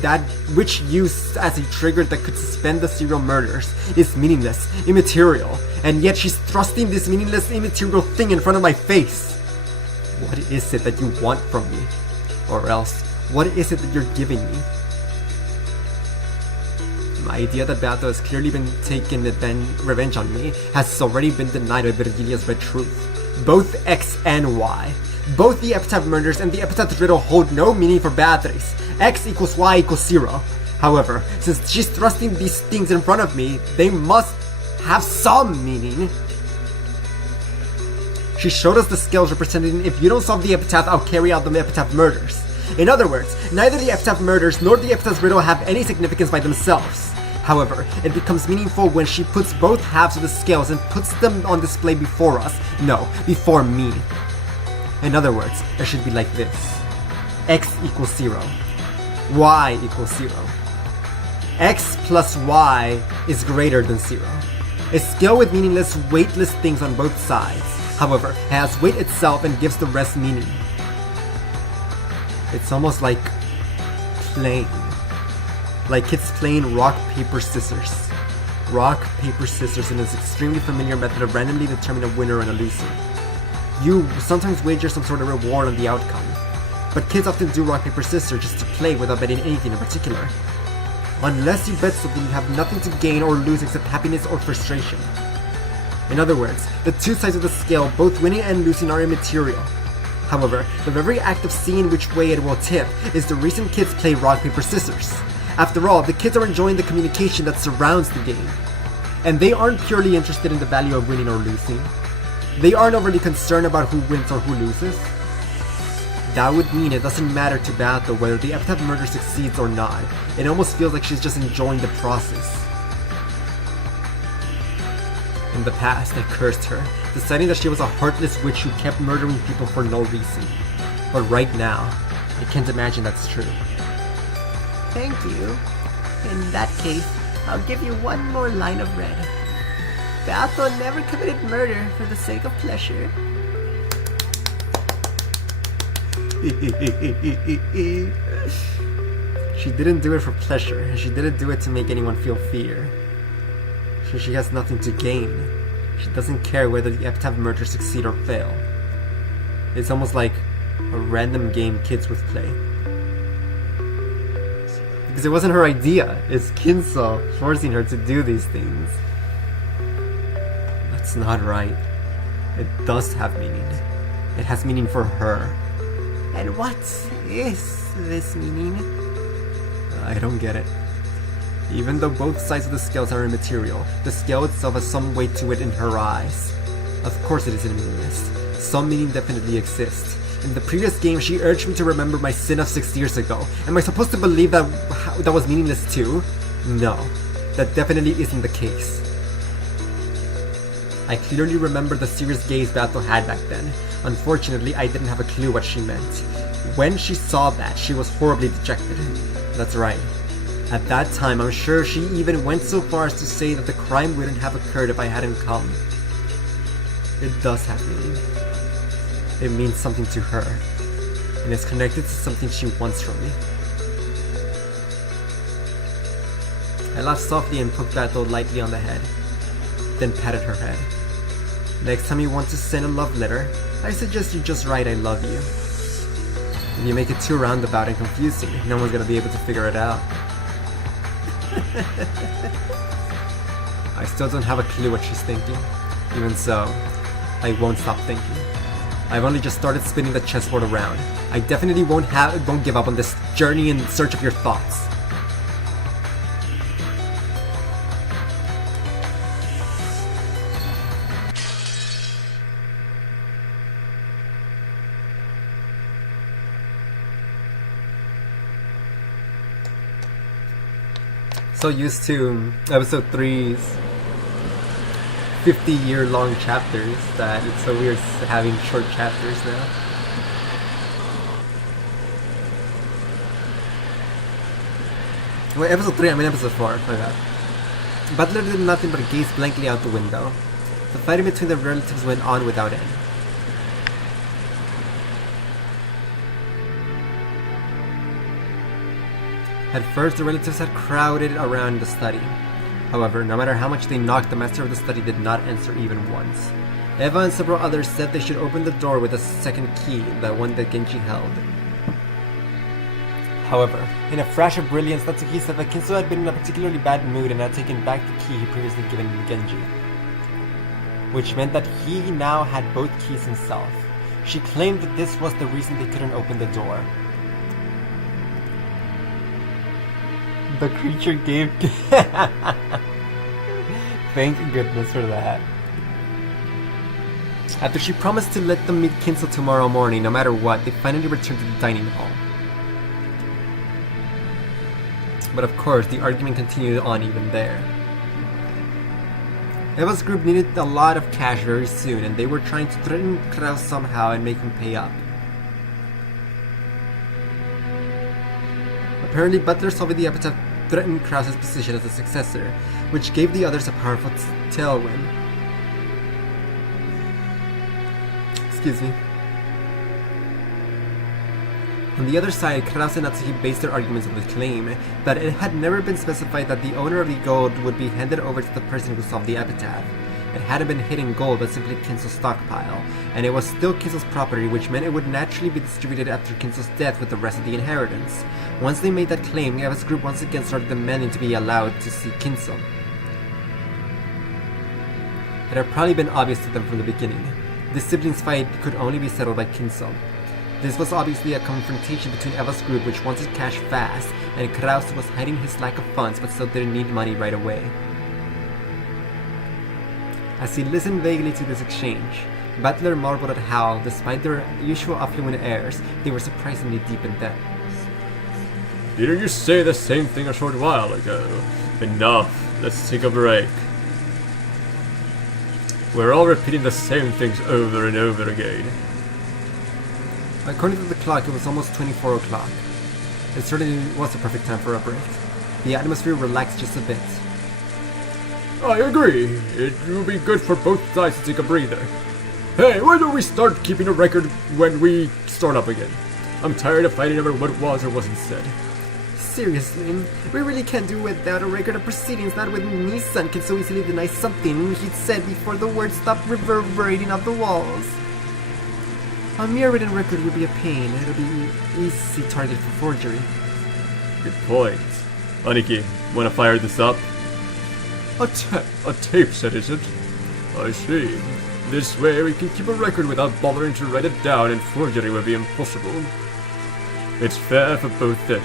used as a trigger that could suspend the serial murders, is meaningless, immaterial, and yet she's thrusting this meaningless, immaterial thing in front of my face. What is it that you want from me? Or else, what is it that you're giving me? My idea that Beato has clearly been taking revenge on me has already been denied by Virgilia's red truth. Both X and Y. Both the epitaph murders and the epitaph riddle hold no meaning for Beatrice. X equals Y equals 0. However, since she's thrusting these things in front of me, they must have some meaning. She showed us the scales representing if you don't solve the epitaph, I'll carry out the epitaph murders. In other words, neither the epitaph murders nor the epitaph riddle have any significance by themselves. However, it becomes meaningful when she puts both halves of the scales and puts them on display before us. No, before me. In other words, it should be like this. X equals 0. Y equals 0. X plus Y is greater than 0. A scale with meaningless, weightless things on both sides. However, it has weight itself and gives the rest meaning. It's almost like playing. Like kids playing rock, paper, scissors. Rock, paper, scissors in this extremely familiar method of randomly determining a winner and a loser. You sometimes wager some sort of reward on the outcome. But kids often do rock, paper, scissors just to play without betting anything in particular. Unless you bet something, you have nothing to gain or lose except happiness or frustration. In other words, the two sides of the scale, both winning and losing, are immaterial. However, the very act of seeing which way it will tip is the reason kids play rock, paper, scissors. After all, the kids are enjoying the communication that surrounds the game. And they aren't purely interested in the value of winning or losing. They aren't overly concerned about who wins or who loses. That would mean it doesn't matter to Beato whether the epitaph murder succeeds or not. It almost feels like she's just enjoying the process. In the past, I cursed her, deciding that she was a heartless witch who kept murdering people for no reason. But right now, I can't imagine that's true. Thank you. In that case, I'll give you one more line of red. Beato never committed murder for the sake of pleasure. She didn't do it for pleasure, and she didn't do it to make anyone feel fear. So she has nothing to gain. She doesn't care whether the epitaph murders succeed or fail. It's almost like a random game kids would play. Because it wasn't her idea, it's Kinso forcing her to do these things. That's not right. It does have meaning. It has meaning for her. And what is this meaning? I don't get it. Even though both sides of the scales are immaterial, the scale itself has some weight to it in her eyes. Of course it isn't meaningless. Some meaning definitely exists. In the previous game, she urged me to remember my sin of 6 years ago. Am I supposed to believe that that was meaningless too? No, that definitely isn't the case. I clearly remember the serious gaze Beato had back then. Unfortunately, I didn't have a clue what she meant. When she saw that, she was horribly dejected. That's right. At that time, I'm sure she even went so far as to say that the crime wouldn't have occurred if I hadn't come. It does have meaning. It means something to her, and it's connected to something she wants from me. I laughed softly and poked Beato lightly on the head, then patted her head. Next time you want to send a love letter, I suggest you just write I love you. If you make it too roundabout and confusing, no one's gonna be able to figure it out. I still don't have a clue what she's thinking. Even so, I won't stop thinking. I've only just started spinning the chessboard around. I definitely won't give up on this journey in search of your thoughts. So used to episode 3's 50-year-long chapters that it's so weird having short chapters now. Wait, episode 3, I mean episode 4, my bad. Butler did nothing but gaze blankly out the window. The fighting between the relatives went on without end. At first, the relatives had crowded around the study. However, no matter how much they knocked, the master of the study did not answer even once. Eva and several others said they should open the door with a second key, the one that Genji held. However, in a flash of brilliance, Natsuki said that Kinso had been in a particularly bad mood and had taken back the key he previously given Genji, which meant that he now had both keys himself. She claimed that this was the reason they couldn't open the door. The creature gave... Thank goodness for that. After she promised to let them meet Kinso tomorrow morning, no matter what, they finally returned to the dining hall. But of course, the argument continued on even there. Eva's group needed a lot of cash very soon, and they were trying to threaten Kraus somehow and make him pay up. Apparently, Butler solving the epitaph threatened Kraus's position as a successor, which gave the others a powerful tailwind. Excuse me. On the other side, Kraus and Natsuki based their arguments on the claim that it had never been specified that the owner of the gold would be handed over to the person who solved the epitaph. It hadn't been hidden gold but simply Kinso's stockpile, and it was still Kinso's property, which meant it would naturally be distributed after Kinso's death with the rest of the inheritance. Once they made that claim, Eva's group once again started demanding to be allowed to see Kinso. It had probably been obvious to them from the beginning. This siblings' fight could only be settled by Kinso. This was obviously a confrontation between Eva's group, which wanted cash fast, and Kraus was hiding his lack of funds but still didn't need money right away. As he listened vaguely to this exchange, Butler marveled at how, despite their usual affluent airs, they were surprisingly deep in debt. Didn't you say the same thing a short while ago? Enough, let's take a break. We're all repeating the same things over and over again. According to the clock, it was almost 24 o'clock. It certainly was the perfect time for a break. The atmosphere relaxed just a bit. I agree. It will be good for both sides to take a breather. Hey, why don't we start keeping a record when we start up again? I'm tired of fighting over what was or wasn't said. Seriously, we really can't do without a record of proceedings, not when Nissan can so easily deny something he'd said before the words stopped reverberating off the walls. A mere written record would be a pain. It'll be an easy target for forgery. Good point. Aniki, wanna fire this up? A tape set, is it? I see. This way we can keep a record without bothering to write it down, and forgery will be impossible. It's fair for both ends.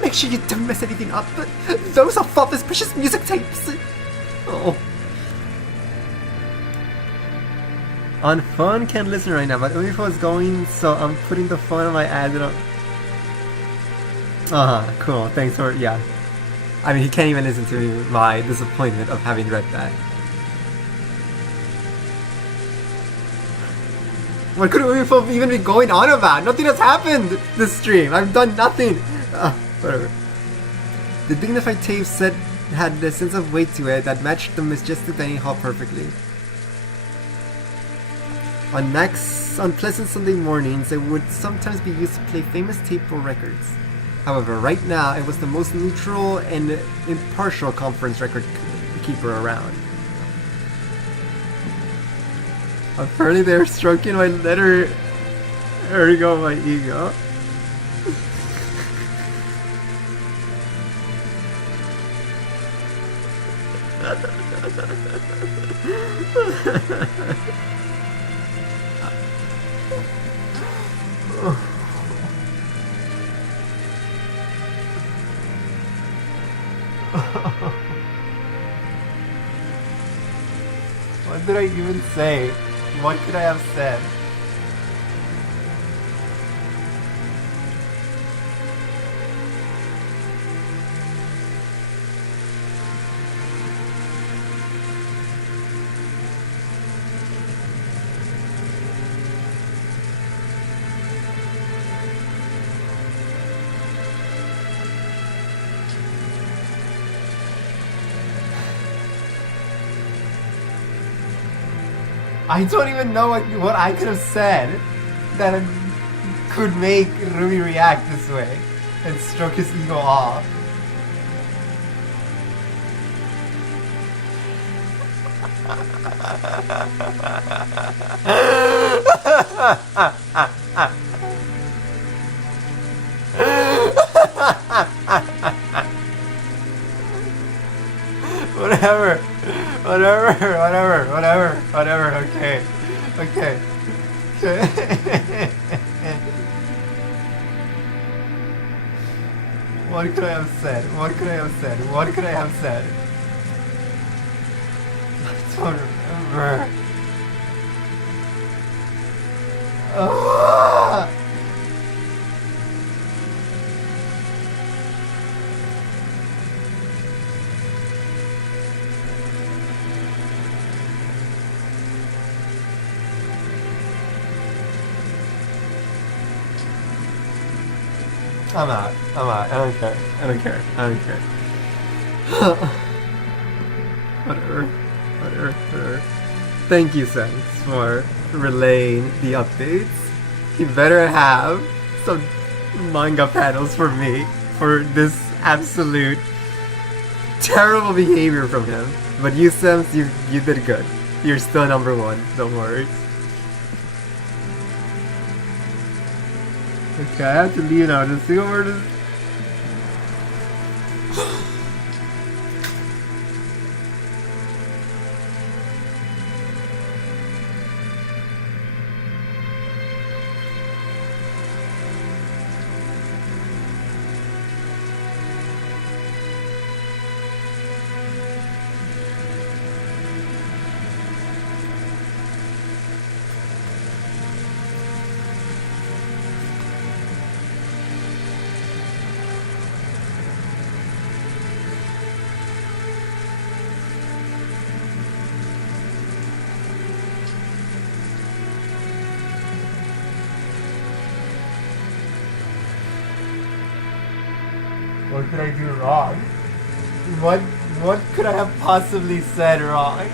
Make sure you don't mess anything up, but those are Father's precious music tapes! Oh. On phone, can't listen right now, but Umineko is going, so I'm putting the phone on my ad. Cool, thanks for, yeah. I mean, he can't even listen to my disappointment of having read that. What could Umineko even be going on about? Nothing has happened this stream. I've done nothing. Whatever. The dignified tape set had a sense of weight to it that matched the majestic dining hall perfectly. On pleasant Sunday mornings, it would sometimes be used to play famous tape or records. However, right now, it was the most neutral and impartial conference record keeper around. Apparently they're stroking my letter. There we go, my ego. What did I even say? What could I have said? I don't even know what I could have said that could make Rumi react this way and stroke his ego off. Whatever. Whatever. Okay. What could I have said? I don't remember. Ah! I'm out. I don't care. Whatever. Thank you, Sense, for relaying the updates. You better have some manga panels for me for this absolute terrible behavior from him. But you, Sense, you did good. You're still number one. Don't worry. Okay, I have to leave now to see what we're just... What could I do wrong? What could I have possibly said wrong?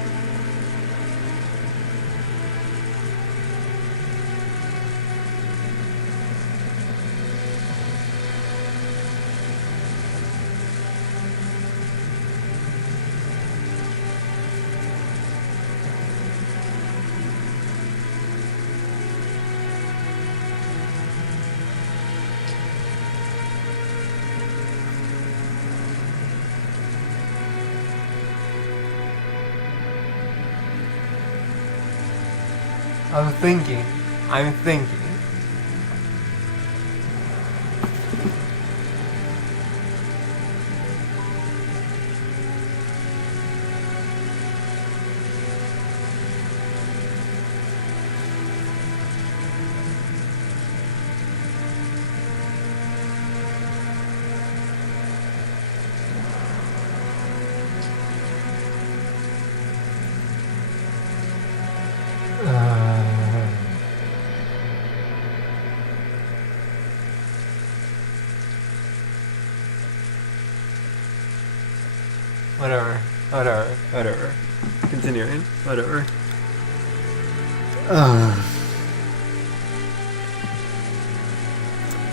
I'm thinking. Whatever. Continuing. Whatever.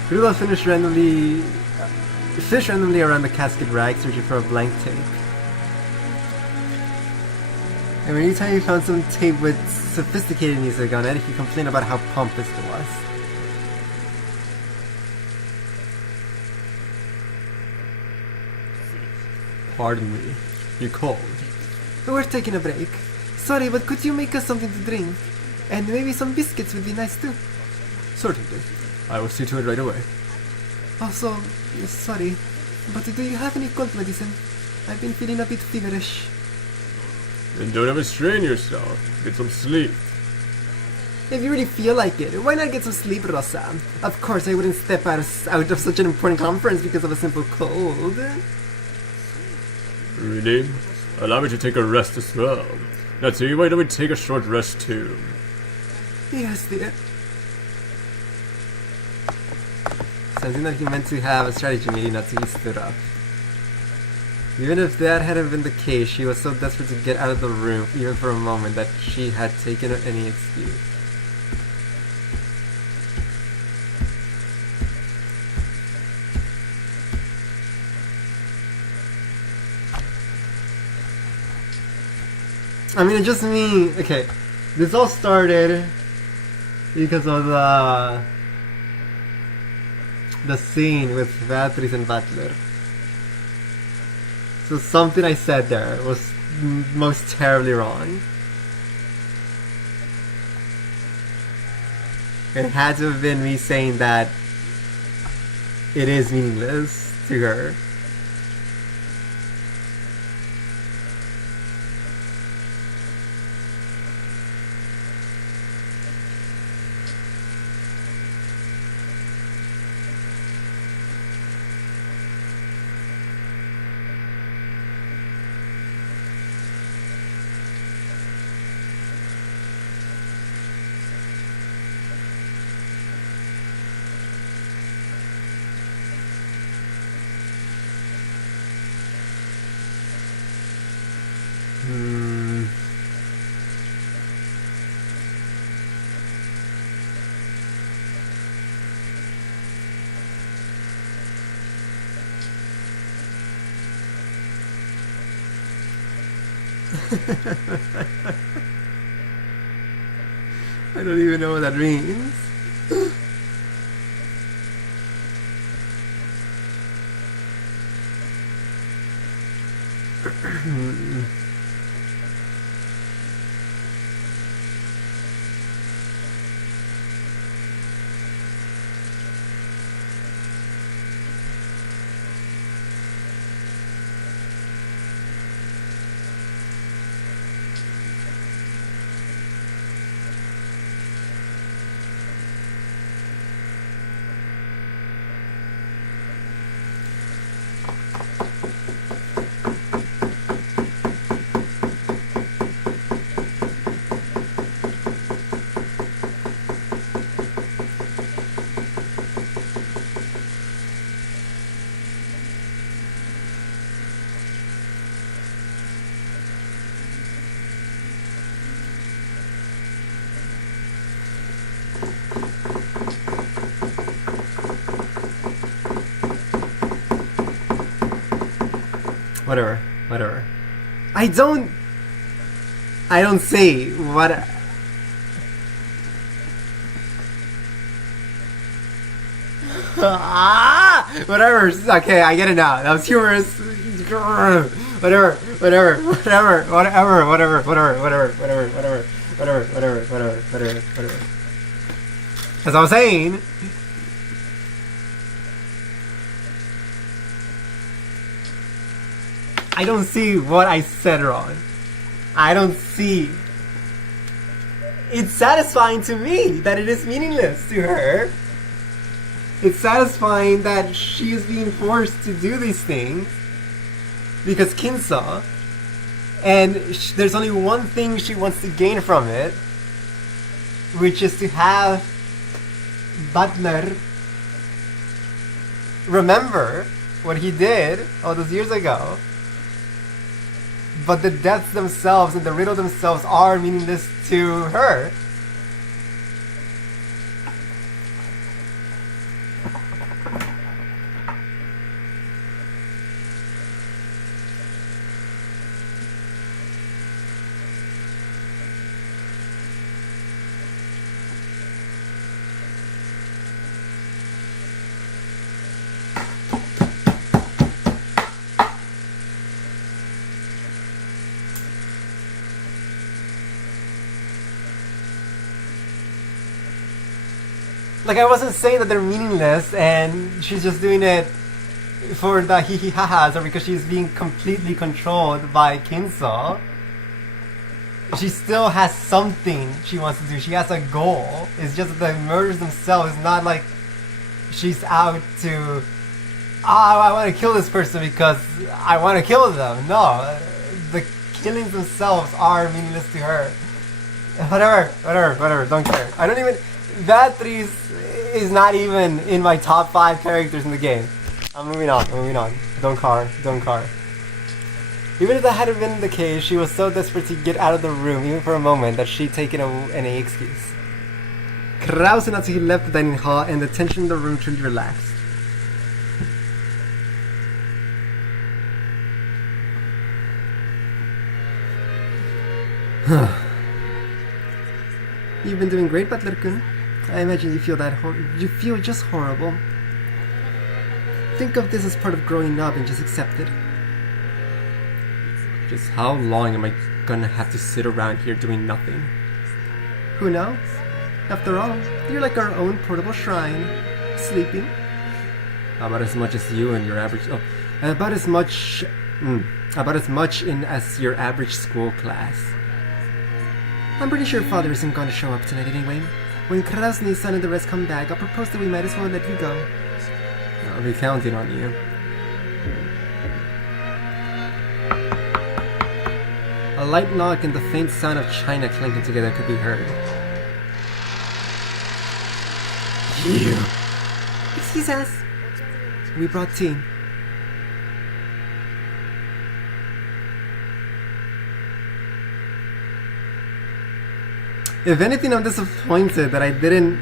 Rula fish randomly around the casket rag, searching for a blank tape. And anytime he found some tape with sophisticated music on it, he complained about how pompous it was. Pardon me. You called. We're taking a break. Sorry, but could you make us something to drink? And maybe some biscuits would be nice too. Certainly. I will see to it right away. Also, sorry, but do you have any cold medicine? I've been feeling a bit feverish. Then don't ever strain yourself. Get some sleep. If you really feel like it, why not get some sleep, Rosa? Of course, I wouldn't step out of such an important conference because of a simple cold. Really? Allow me to take a rest as well. Natsu, why don't we take a short rest too? Yes, dear. Sensing that he meant to have a strategy meeting, Natsuki stood up. Even if that hadn't been the case, she was so desperate to get out of the room, even for a moment, that she had taken any excuse. I mean, it just me. Okay, this all started because of the scene with Beatrice and Butler. So something I said there was most terribly wrong. It had to have been me saying that it is meaningless to her. I don't even know what that means. Whatever. I don't say what. Whatever. Okay, I get it now. That was humorous. Whatever. As I was saying. I don't see what I said wrong. I don't see. It's satisfying to me that it is meaningless to her. It's satisfying that she is being forced to do these things because Kinsa, and there's only one thing she wants to gain from it, which is to have Butler remember what he did all those years ago. But the deaths themselves and the riddle themselves are meaningless to her. Like, I wasn't saying that they're meaningless and she's just doing it for the hee-hee-ha-has or because she's being completely controlled by Kinsa. She still has something she wants to do. She has a goal. It's just that the murders themselves is not like she's out to, I want to kill this person because I want to kill them. No, the killings themselves are meaningless to her. Whatever, don't care. I don't even... That three is not even in my top 5 characters in the game. I'm moving on. Don't car. Even if that hadn't been the case, she was so desperate to get out of the room, even for a moment, that she'd taken any excuse. Krause and Natsuki left the dining hall, and the tension in the room truly relaxed. You've been doing great, Butler-kun. I imagine you feel you feel just horrible. Think of this as part of growing up and just accept it. Just how long am I gonna have to sit around here doing nothing? Who knows? After all, you're like our own portable shrine. Sleeping. About as much as you and your average... Oh, about as much in as your average school class. I'm pretty sure Father isn't going to show up tonight anyway. When Krasny-san and the rest come back, I'll propose that we might as well let you go. I'll be counting on you. A light knock and the faint sound of china clinking together could be heard. You! Excuse us. We brought tea. If anything, I'm disappointed that I didn't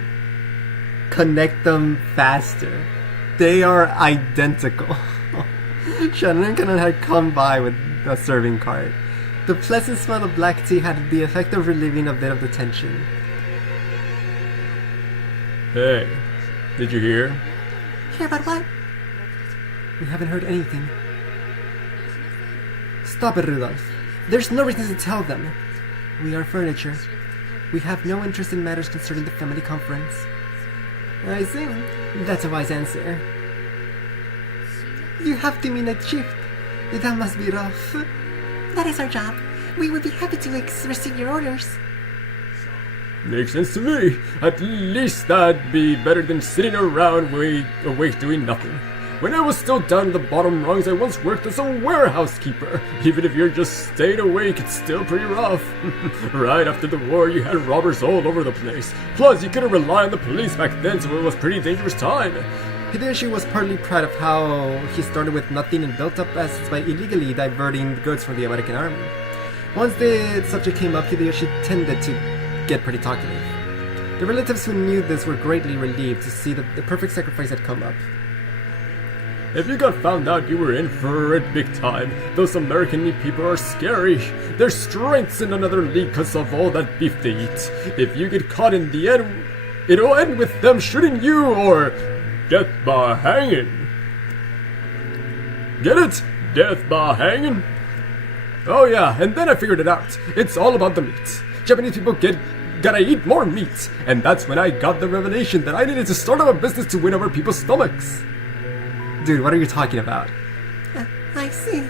connect them faster. They are identical. Shannon and Kanan had come by with a serving cart. The pleasant smell of black tea had the effect of relieving a bit of the tension. Hey, did you hear? Hear about what? We haven't heard anything. Stop it, Rudolph. There's no reason to tell them. We are furniture. We have no interest in matters concerning the family conference. I see. That's a wise answer. You have to mean night shift. That must be rough. That is our job. We would be happy to receive your orders. Makes sense to me. At least that'd be better than sitting around awake doing nothing. When I was still down in the bottom rungs, I once worked as a warehouse keeper. Even if you're just staying awake, it's still pretty rough. Right after the war, you had robbers all over the place. Plus, you couldn't rely on the police back then, so it was a pretty dangerous time. Hideyoshi was partly proud of how he started with nothing and built up assets by illegally diverting goods from the American army. Once the subject came up, Hideyoshi tended to get pretty talkative. The relatives who knew this were greatly relieved to see that the perfect sacrifice had come up. If you got found out, you were in for it big time. Those American people are scary. Their strength's in another league because of all that beef they eat. If you get caught in the end, it'll end with them shooting you or death by hanging. Get it? Death by hanging? Oh yeah, and then I figured it out. It's all about the meat. Japanese people gotta eat more meat. And that's when I got the revelation that I needed to start up a business to win over people's stomachs. Dude, what are you talking about? I see.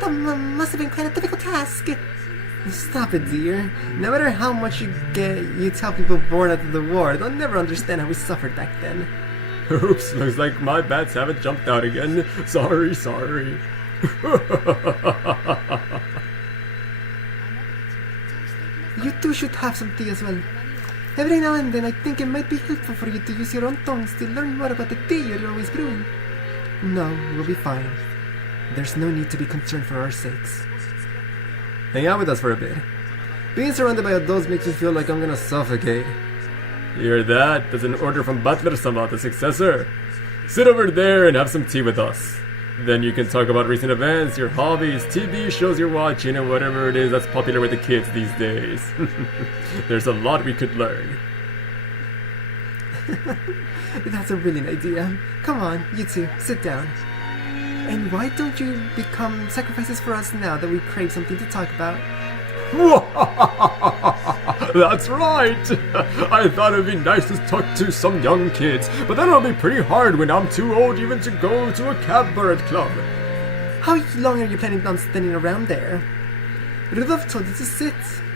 That must have been quite a difficult task. Stop it, dear. No matter how much you tell people born after the war, they'll never understand how we suffered back then. Oops, looks like my bats haven't jumped out again. Sorry. You two should have some tea as well. Every now and then I think it might be helpful for you to use your own tongues to learn more about the tea you're always brewing. No, we'll be fine. There's no need to be concerned for our sakes. Hang out with us for a bit. Being surrounded by adults makes me feel like I'm gonna suffocate. Hear that? There's an order from Butler-sama, the successor. Sit over there and have some tea with us. Then you can talk about recent events, your hobbies, TV shows you're watching, and whatever it is that's popular with the kids these days. There's a lot we could learn. That's a brilliant idea. Come on, you two, sit down. And why don't you become sacrifices for us now that we crave something to talk about? That's right! I thought it'd be nice to talk to some young kids, but then it'll be pretty hard when I'm too old even to go to a cabaret club. How long are you planning on standing around there? Rudolph told you to sit.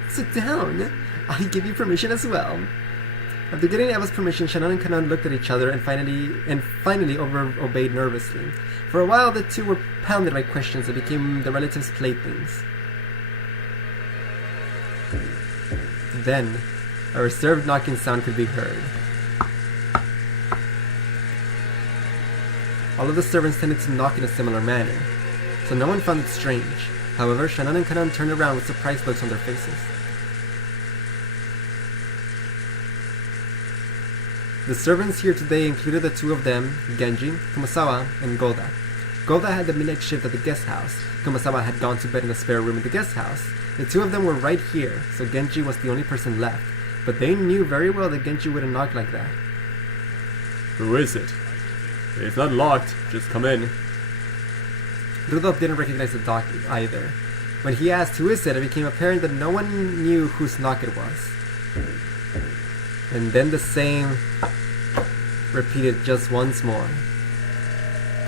Sit down. I give you permission as well. After getting Eva's permission, Shannon and Kanan looked at each other and finally obeyed nervously. For a while, the two were pounded by questions that became the relatives' playthings. Then, a reserved knocking sound could be heard. All of the servants tended to knock in a similar manner, so no one found it strange. However, Shannon and Kanan turned around with surprised looks on their faces. The servants here today included the two of them, Genji, Kumasawa, and Golda. Golda had the midnight shift at the guest house. Kumasawa had gone to bed in a spare room in the guest house. The two of them were right here, so Genji was the only person left. But they knew very well that Genji wouldn't knock like that. Who is it? It's not locked. Just come in. Rudolph didn't recognize the doc either. When he asked who is it, it became apparent that no one knew whose knock it was. And then the same repeated just once more.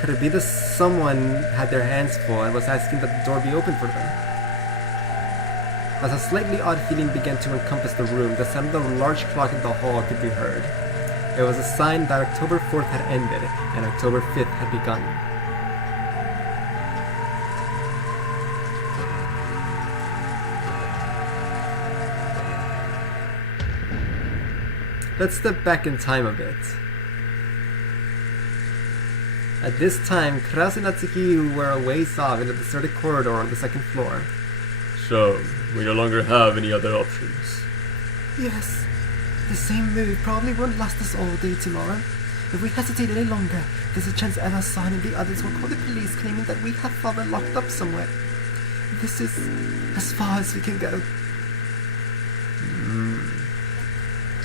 Could it be that someone had their hands full and was asking that the door be opened for them? As a slightly odd feeling began to encompass the room, the sound of the large clock in the hall could be heard. It was a sign that October 4th had ended and October 5th had begun. Let's step back in time a bit. At this time, Krause and Natsuki were a ways off in a deserted corridor on the second floor. So, we no longer have any other options. Yes. The same move probably won't last us all day tomorrow. If we hesitate any longer, there's a chance Ella-san and the others will call the police claiming that we have father locked up somewhere. This is as far as we can go.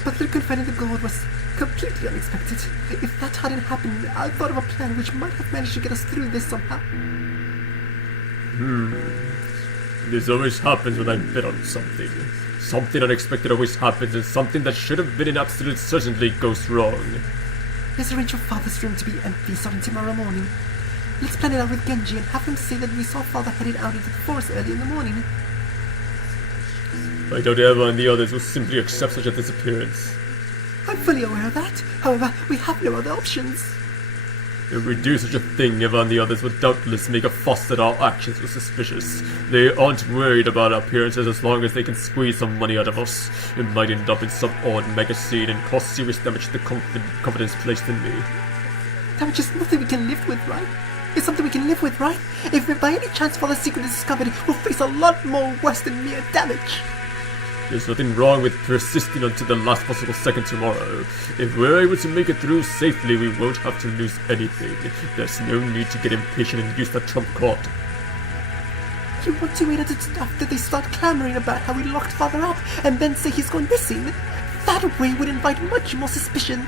But the confining the gold was completely unexpected. If that hadn't happened, I thought of a plan which might have managed to get us through this somehow. This always happens when I bet on something. Something unexpected always happens, and something that should have been an absolute certainty goes wrong. Let's arrange your father's room to be empty starting tomorrow morning. Let's plan it out with Genji and have him say that we saw father headed out into the forest early in the morning. I doubt Eva and the others will simply accept such a disappearance. I'm fully aware of that. However, we have no other options. If we do such a thing, Eva and the others will doubtless make a fuss that our actions were suspicious. They aren't worried about our appearances as long as they can squeeze some money out of us. It might end up in some odd magazine and cause serious damage to the confidence placed in me. Damage is nothing we can live with, right? It's something we can live with, right? If by any chance father's secret is discovered, we'll face a lot more worse than mere damage. There's nothing wrong with persisting until the last possible second tomorrow. If we're able to make it through safely, we won't have to lose anything. There's no need to get impatient and use that trump card. You want to wait after they start clamoring about how we locked father up and then say he's gone missing? That way would invite much more suspicion.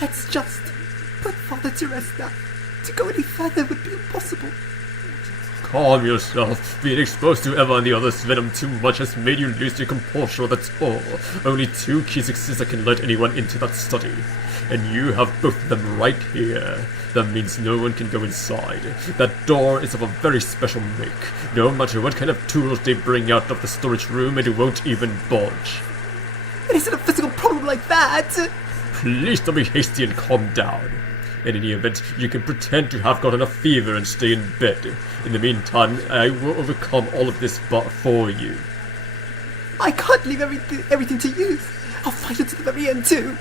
Let's just put father to rest now. To go any further would be impossible. Calm yourself. Being exposed to Eva and the others' venom too much has made you lose your composure, that's all. Only 2 keys exist that can let anyone into that study. And you have both of them right here. That means no one can go inside. That door is of a very special make. No matter what kind of tools they bring out of the storage room, it won't even budge. It isn't a physical problem like that! Please don't be hasty and calm down. In any event, you can pretend to have gotten a fever and stay in bed. In the meantime, I will overcome all of this for you. I can't leave everything to you. I'll fight it to the very end too.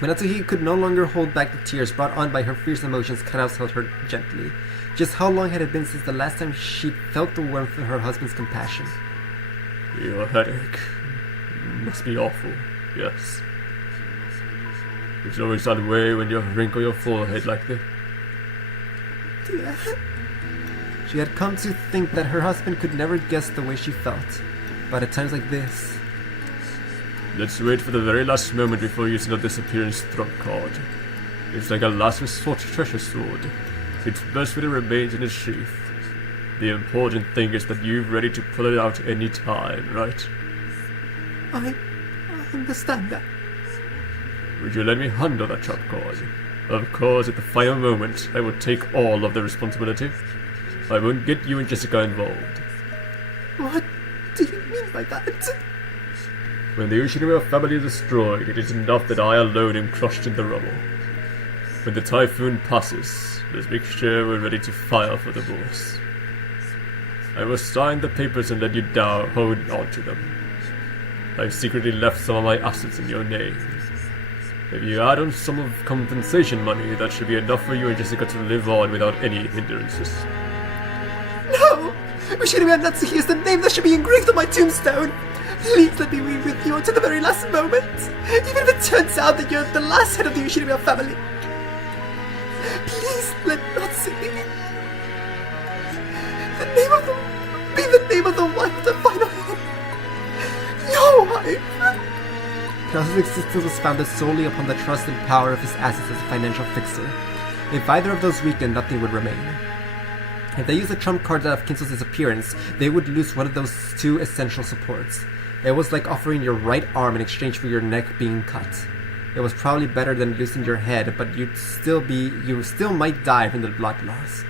When Natsuki could no longer hold back the tears brought on by her fierce emotions, Krause held her gently. Just how long had it been since the last time she'd felt the warmth of her husband's compassion? Your headache must be awful, yes. It's always that way when you wrinkle your forehead like this. Dear. She had come to think that her husband could never guess the way she felt. But at times like this... Let's wait for the very last moment before using the disappearance trump card. It's like a last resort treasure sword. It's best when it remains in its sheath. The important thing is that you're ready to pull it out any time, right? I understand that. Would you let me handle that trump card? Of course, at the final moment, I will take all of the responsibility. I won't get you and Jessica involved. What do you mean by that? When the Umineko family is destroyed, it is enough that I alone am crushed in the rubble. When the typhoon passes, let's make sure we're ready to file for divorce. I will sign the papers and let you hold on to them. I've secretly left some of my assets in your name. If you add on some of compensation money, that should be enough for you and Jessica to live on without any hindrances. No! Umineko Natsuki is the name that should be engraved on my tombstone! Please let me be with you until the very last moment! Even if it turns out that you're the last head of the Umineko family! Please let Natsuki be the name of the wife of the final head! Your wife! Krause's existence was founded solely upon the trust and power of his assets as a financial fixer. If either of those weakened, nothing would remain. If they used the trump card of Kinso's disappearance, they would lose one of those two essential supports. It was like offering your right arm in exchange for your neck being cut. It was probably better than losing your head, but you still might die from the blood loss.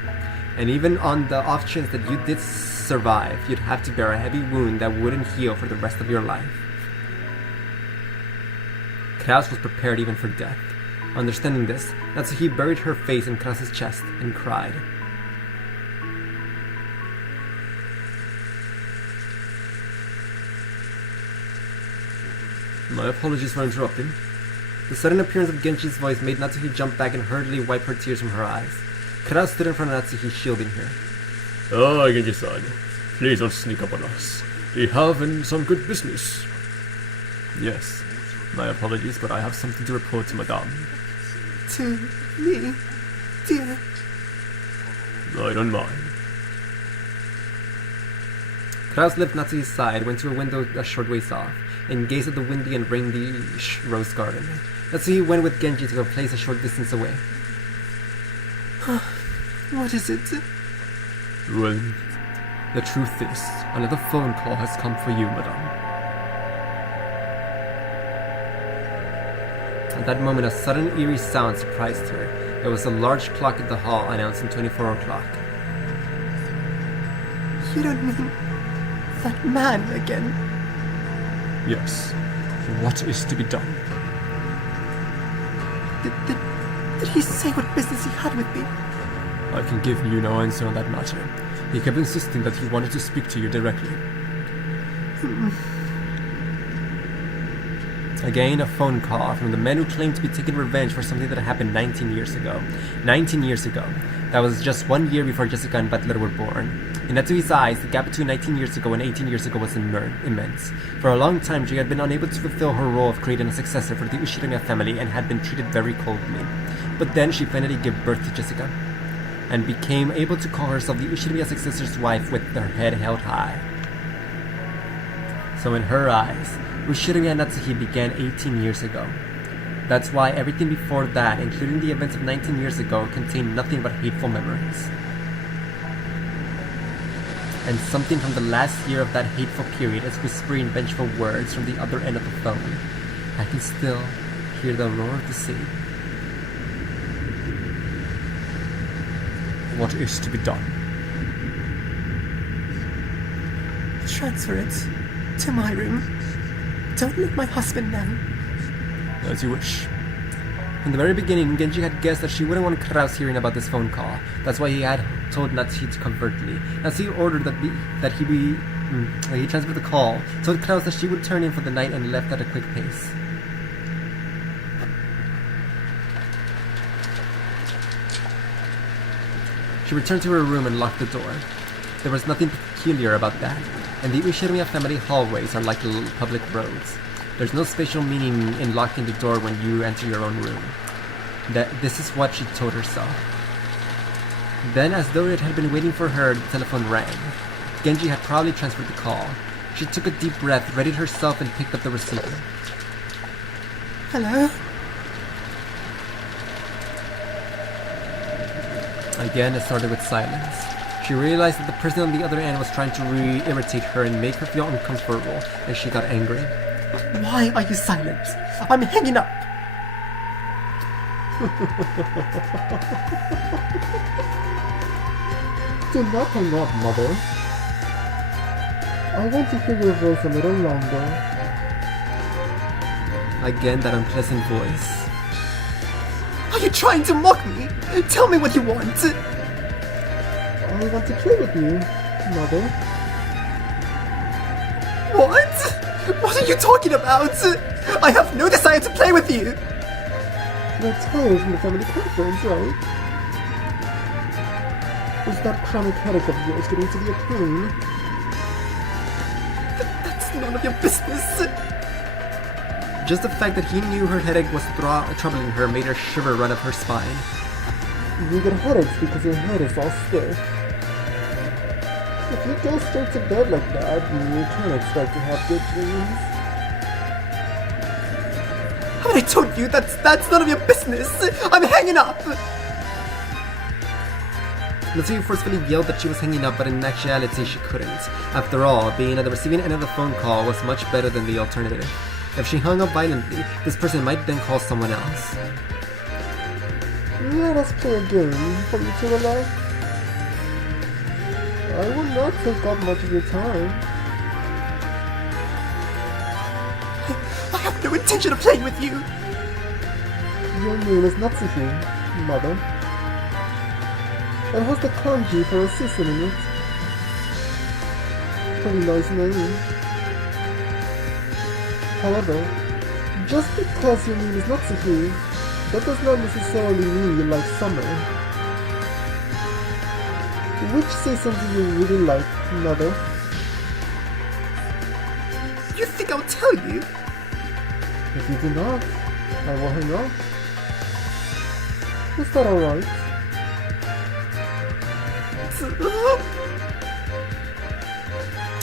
And even on the off chance that you did survive, you'd have to bear a heavy wound that wouldn't heal for the rest of your life. Kraus was prepared even for death. Understanding this, Natsuhi buried her face in Kraus's chest and cried. My apologies for interrupting. The sudden appearance of Genji's voice made Natsuhi jump back and hurriedly wipe her tears from her eyes. Kraus stood in front of Natsuhi, shielding her. Ah, Genji-san, please don't sneak up on us. We have some good business. Yes, my apologies, but I have something to report to Madame. To me, dear. I don't mind. Kraus left Natsuhi's side, went to a window a short ways off, and gazed at the windy and rainy rose garden. Natsuhi went with Genji to a place a short distance away. What is it? Well, the truth is, another phone call has come for you, Madame. At that moment, a sudden eerie sound surprised her. It was a large clock at the hall announcing 24 o'clock. You don't mean that man again? Yes. What is to be done? Did he say what business he had with me? I can give you no answer on that matter. He kept insisting that he wanted to speak to you directly. Again, a phone call from the men who claimed to be taking revenge for something that happened 19 years ago. 19 years ago. That was just 1 year before Jessica and Butler were born. In Natsuhi's eyes, the gap between 19 years ago and 18 years ago was immense. For a long time, she had been unable to fulfill her role of creating a successor for the Ushiramiya family and had been treated very coldly. But then she finally gave birth to Jessica, and became able to call herself the Ushiramiya successor's wife with her head held high. So in her eyes, Ushiramiya Natsuhi began 18 years ago. That's why everything before that, including the events of 19 years ago, contained nothing but hateful memories. And something from the last year of that hateful period is whispering vengeful words from the other end of the phone. I can still hear the roar of the sea. What is to be done? Transfer it to my room. Don't let my husband know. As you wish. From the very beginning, Genji had guessed that she wouldn't want Kraus hearing about this phone call. That's why he had told Natsuhi to covertly. Natsuhi ordered that he transferred the call, told Kraus that she would turn in for the night, and left at a quick pace. She returned to her room and locked the door. There was nothing peculiar about that, and the Ushiramiya family hallways are like little public roads. There's no special meaning in locking the door when you enter your own room. This is what she told herself. Then, as though it had been waiting for her, the telephone rang. Genji had probably transferred the call. She took a deep breath, readied herself, and picked up the receiver. Hello? Again, it started with silence. She realized that the person on the other end was trying to irritate her and make her feel uncomfortable, and she got angry. Why are you silent? I'm hanging up. Do not hang up, Mother. I want to hear your voice a little longer. Again, that unpleasant voice. Are you trying to mock me? Tell me what you want. I want to play with you, Mother. What? What are you talking about? I have no desire to play with you. You're tired from the family conference, right? Is that chronic headache of yours getting to be a pain? That's none of your business. Just the fact that he knew her headache was troubling her made a shiver run up her spine. You get headaches because your head is all stiff. If you go straight to bed like that, you can't expect to have good dreams. Haven't I told you that's none of your business? I'm hanging up. Natsuki forcefully yelled that she was hanging up, but in actuality she couldn't. After all, being at the receiving end of the phone call was much better than the alternative. If she hung up violently, this person might then call someone else. Let us play a game for you to relax. I will not take up much of your time. I have no intention of playing with you. Your name is Natsushi, mother. It has the kanji for a season in it. Pretty nice name. However, just because your name is Natsuki, that does not necessarily mean you like summer. Which season do you really like, mother? You think I'll tell you? If you do not, I will hang up. Is that alright?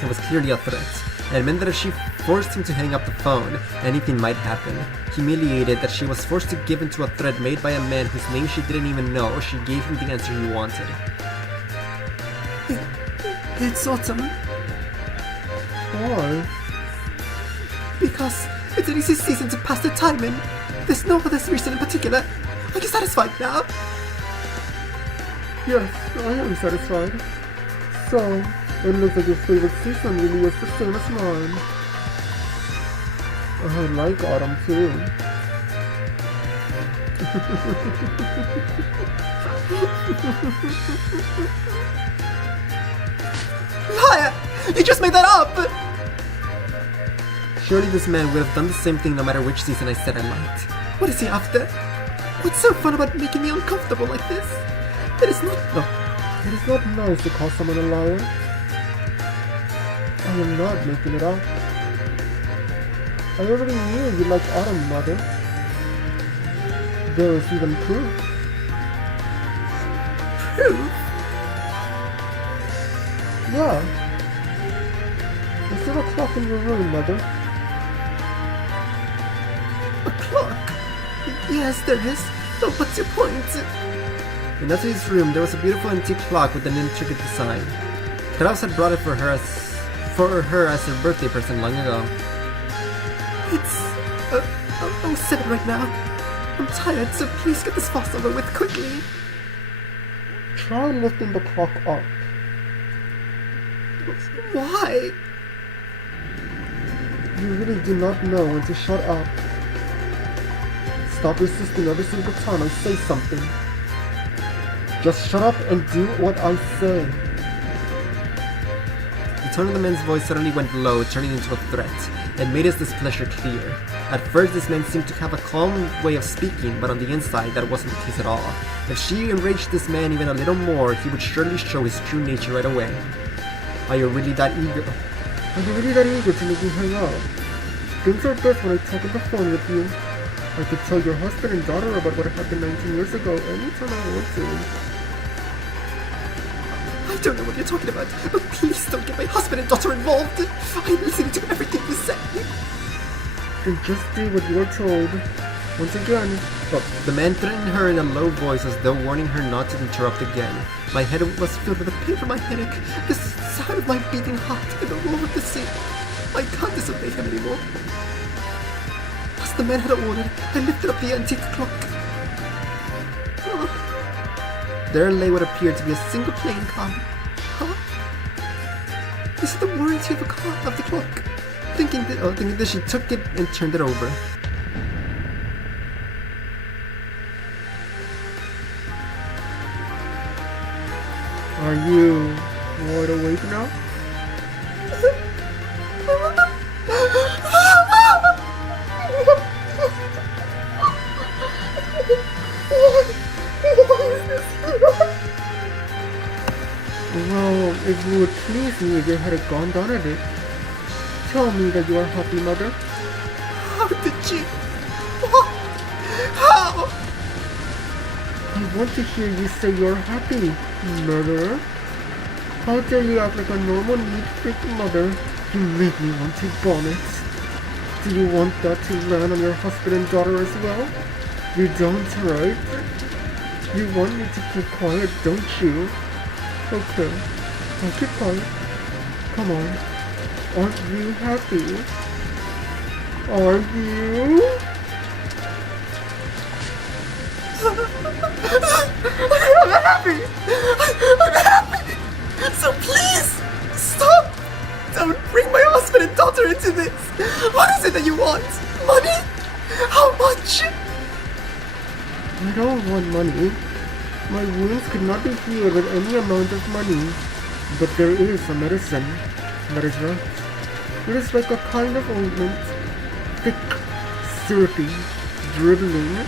It was clearly a threat. It meant that if she forced him to hang up the phone, anything might happen. Humiliated that she was forced to give in to a threat made by a man whose name she didn't even know, she gave him the answer he wanted. It's autumn. Why? Because it's an easy season to pass the time in. There's no other reason in particular. Are you satisfied now? Yes, I am satisfied. So, it looks like your favorite season really is the same as mine. I like autumn too. Liar! You just made that up! Surely this man would have done the same thing no matter which season I said I liked. What is he after? What's so fun about making me uncomfortable like this? It is not... No, it is not nice to call someone a liar. I am not making it up. I already knew you liked autumn, mother. There is even proof. Proof? Yeah. Is there a clock in your room, mother? A clock? Yes, there is. Oh, what's your point? In Natsuki's room, there was a beautiful antique clock with an intricate design. Karaos had brought it for her as her birthday present long ago. It's... 07 right now. I'm tired, so please get this fuss over with quickly. Try lifting the clock up. Why? You really do not know when to shut up. Stop resisting every single time I say something. Just shut up and do what I say. The tone of the man's voice suddenly went low, turning into a threat, and made his displeasure clear. At first, this man seemed to have a calm way of speaking, but on the inside, that wasn't the case at all. If she enraged this man even a little more, he would surely show his true nature right away. Are you really that eager? Are you really that eager to make me hang up? Things are best when I talk on the phone with you. I could tell your husband and daughter about what happened 19 years ago anytime I want to. I don't know what you're talking about, but please don't get my husband and daughter involved. I'm listening to everything you say. Then just do what you are told. Once again. The man threatened her in a low voice as though warning her not to interrupt again. My head was filled with The pain from my headache, the sound of my beating heart, and the roar of the sea. I can't disobey him anymore. As the man had ordered, I lifted up the antique clock. There lay what appeared to be a single Playing card. Huh? Is it the warranty of the clock? thinking that she took it and turned it over. Are you wide awake now? Well, if you would please me if you had gone down a bit. Tell me that you are happy, mother. How did you? What? How? I want to hear you say you're happy, mother. How dare you act like a normal, neat freak mother? You make me want to vomit. Do you want that to land on your husband and daughter as well? You don't, right? You want me to keep quiet, don't you? Okay, I'll keep quiet. Come on. Aren't you happy? Are you? I'm happy! I'm happy! So please, stop! Don't bring my husband and daughter into this! What is it that you want? Money? How much? I don't want money. My wounds could not be healed with any amount of money. But there is a medicine. That is right. It is like a kind of ointment. Thick, syrupy, dribbling.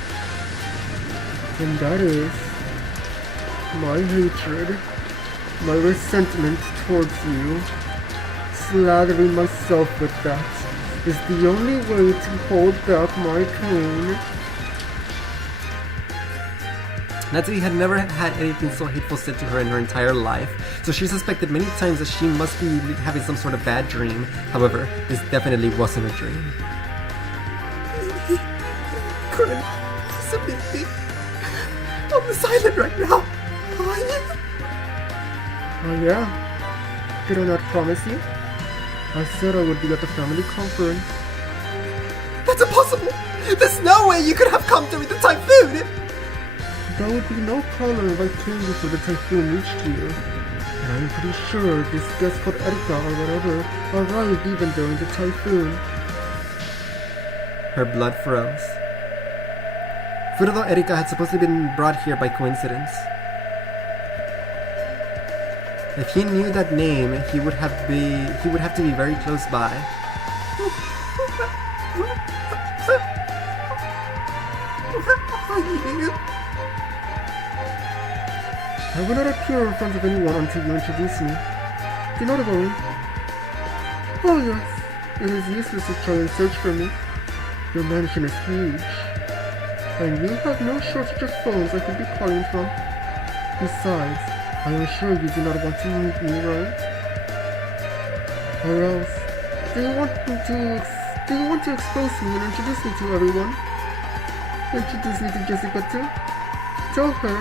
And that is my hatred, my resentment towards you. Slathering myself with that is the only way to hold back my pain. Natsuki had never had anything so hateful said to her in her entire life, so she suspected many times that she must be having some sort of bad dream. However, this definitely wasn't a dream. Couldn't possibly be on this island right now. Oh yeah? Did I not promise you? I said I would be at the family conference. That's impossible! There's no way you could have come during the typhoon! That would be no problem if I came before the typhoon reached you. And I'm pretty sure this guest called Erika or whatever arrived even during the typhoon. Her blood froze. Furudo Erika had supposedly been brought here by coincidence. If he knew that name, he would have to be very close by. I will not appear in front of anyone until you introduce me. Do not worry. Oh yes, it is useless to try and search for me. Your mansion is huge. And you have no shortage of phones I could be calling from. Besides, I am sure you do not want to meet me, right? Or else, do you want to expose me and introduce me to everyone? Introduce me to Jessica too? Tell her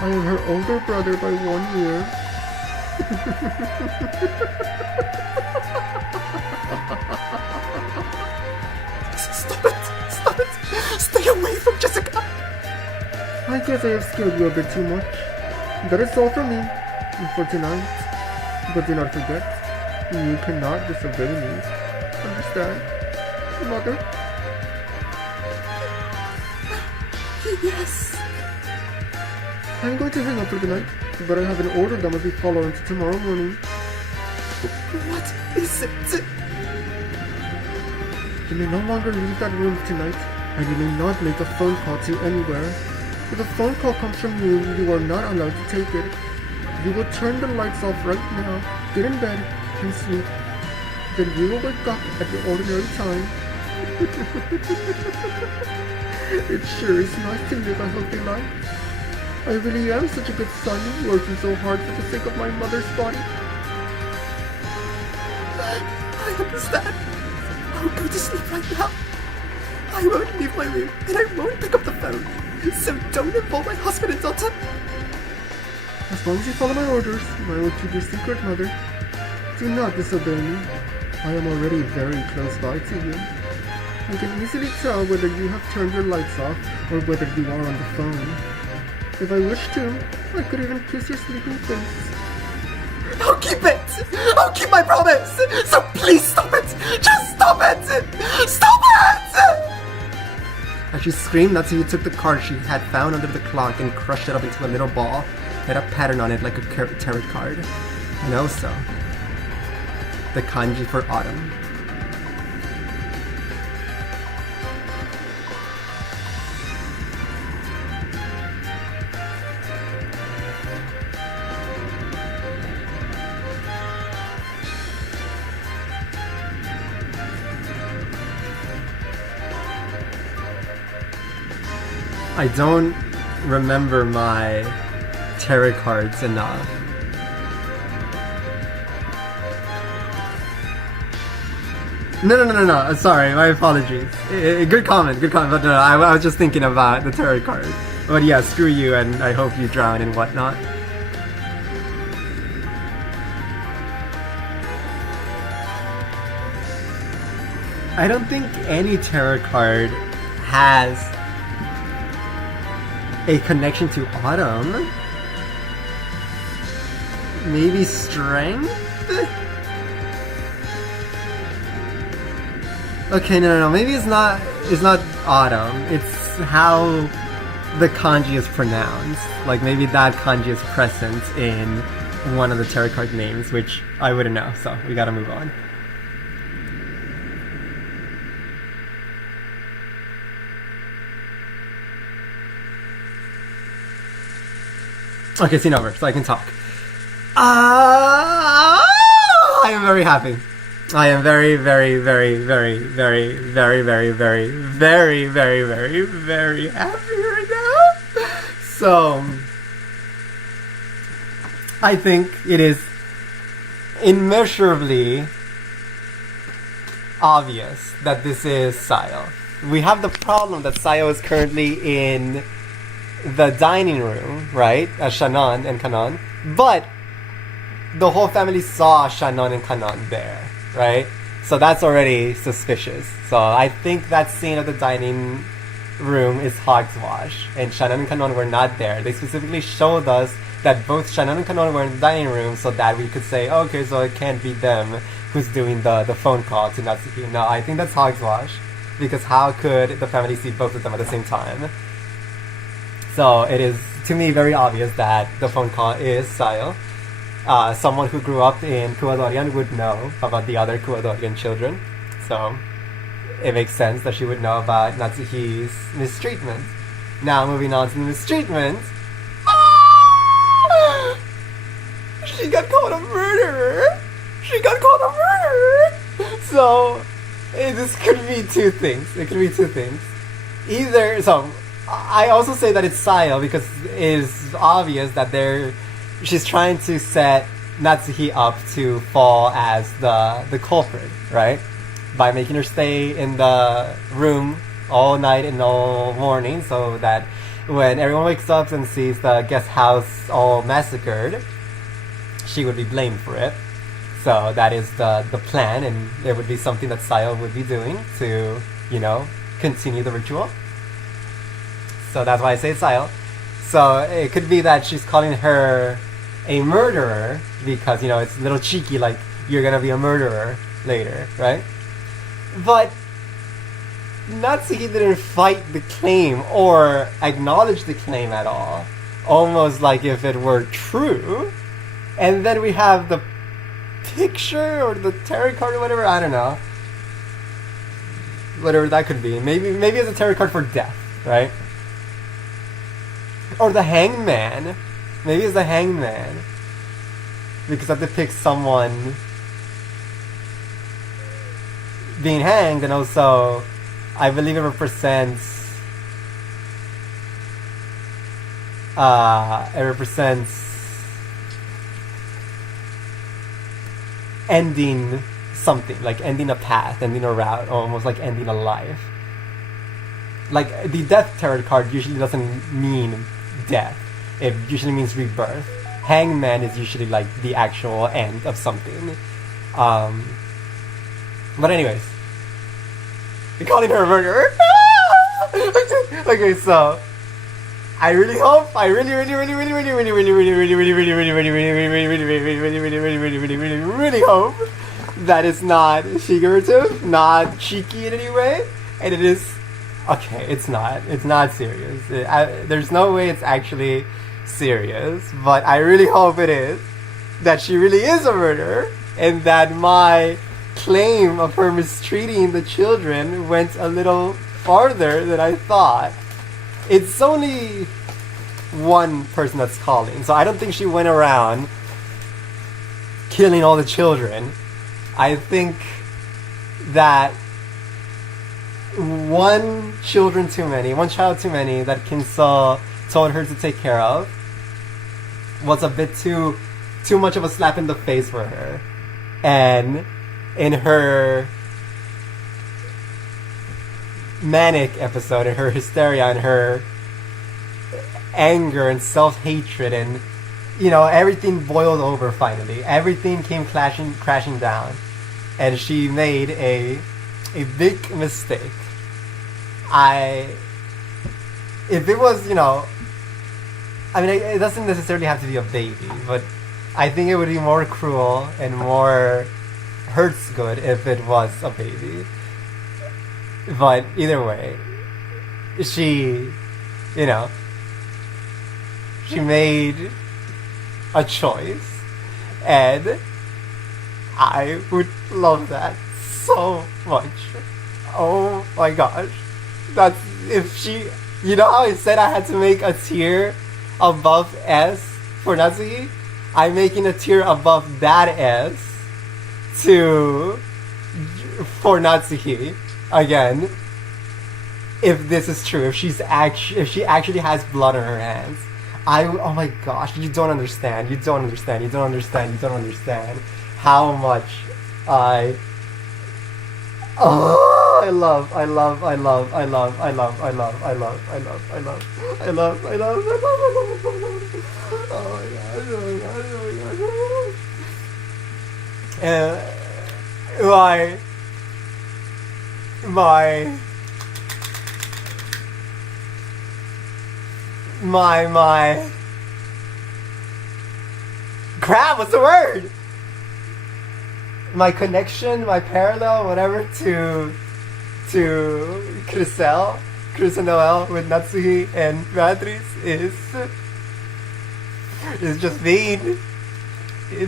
I am her older brother by 1 year. Stop it! Stop it! Stay away from Jessica! I guess I have scared you a bit too much. That is all for me, for tonight. But do not forget, you cannot disobey me. Understand, Mother? Yes. I'm going to hang up for the night, but I have an order that must be followed until tomorrow morning. What is it? You may no longer leave that room tonight, and you may not make a phone call to anywhere. If a phone call comes from you, you are not allowed to take it. You will turn the lights off right now, get in bed, and sleep. Then you will wake up at your ordinary time. It sure is nice to live a healthy life. I really am such a good son, working so hard for the sake of my mother's body. I understand. I'll go to sleep right now. I won't leave my room, and I won't pick up the phone. So don't involve my husband and daughter. As long as you follow my orders, I will keep your secret, Mother. Do not disobey me. I am already very close by to you. I can easily tell whether you have turned your lights off or whether you are on the phone. If I wish to, I could even kiss your sleeping face. I'll keep it! I'll keep my promise! So please stop it! Just stop it! Stop it! As she screamed, Natsuki took the card she had found under the clock and crushed it up into a little ball. It had a pattern on it like a tarot card. And also, the kanji for autumn. I don't remember my tarot cards enough. No. Sorry, my apologies. Good comment. But no, I was just thinking about the tarot card. But yeah, screw you, and I hope you drown and whatnot. I don't think any tarot card has a connection to autumn. Maybe strength? Okay, no. Maybe it's not autumn. It's how the kanji is pronounced. Like maybe that kanji is present in one of the tarot card names, which I wouldn't know, so we gotta move on. Okay, scene over, so I can talk. I am very happy. I am very, very, very, very, very, very, very, very, very, very, very, very happy right now. So, I think it is immeasurably obvious that this is Sayo. We have the problem that Sayo is currently in the dining room, right? As Shannon and Kanon. But the whole family saw Shannon and Kanon there, right? So that's already suspicious. So I think that scene of the dining room is hogwash, and Shannon and Kanon were not there. They specifically showed us that both Shannon and Kanon were in the dining room so that we could say, okay, so it can't be them who's doing the phone call to Natsuki. No, I think that's hogwash, because how could the family see both of them at the same time? So it is, to me, very obvious that the phone call is Sayo. Someone who grew up in Kuwadorian would know about the other Kuwadorian children. So it makes sense that she would know about Natsuhi's mistreatment. Now, moving on to the mistreatment. She got called a murderer! So, this could be two things. I also say that it's Sayo because it is obvious that she's trying to set Natsuhi up to fall as the culprit, right? By making her stay in the room all night and all morning so that when everyone wakes up and sees the guest house all massacred, she would be blamed for it. So that is the plan, and it would be something that Sayo would be doing to, continue the ritual. So that's why I say it's Sayo. So it could be that she's calling her a murderer because, it's a little cheeky, like, you're gonna be a murderer later, right? But Natsuki didn't fight the claim or acknowledge the claim at all. Almost like if it were true. And then we have the picture or the tarot card or whatever, I don't know. Whatever that could be. Maybe it's a tarot card for death, right? Or the hangman. Maybe it's the hangman. Because that depicts someone being hanged, and also I believe it represents ending something, like ending a path, ending a route, almost like ending a life. Like the death tarot card usually doesn't mean death. It usually means rebirth. Hangman is usually like the actual end of something. But anyways, you're calling her a murderer? Okay, so I really hope that it's not figurative, not cheeky in any way, and it is okay. It's not serious. There's no way it's actually serious, but I really hope it is, that she really is a murderer, and that my claim of her mistreating the children went a little farther than I thought. It's only one person that's calling, so I don't think she went around killing all the children. I think that one child too many that Kinso told her to take care of was a bit too much of a slap in the face for her. And in her manic episode, in her hysteria, and her anger and self-hatred, and everything boiled over finally. Everything came crashing down, and she made a a big mistake. If it was, I mean, it doesn't necessarily have to be a baby, but I think it would be more cruel and more hurts good if it was a baby. But either way, she made a choice, and I would love that so much. Oh my gosh. That's if she, how I said I had to make a tier above S for Natsuki? I'm making a tier above that S for Natsuki again. If this is true, if she actually has blood on her hands, oh my gosh, you don't understand how much I love. My crap, what's the word? My connection, my parallel, whatever, to Crucel Noel with Natsuki and Beatrice is just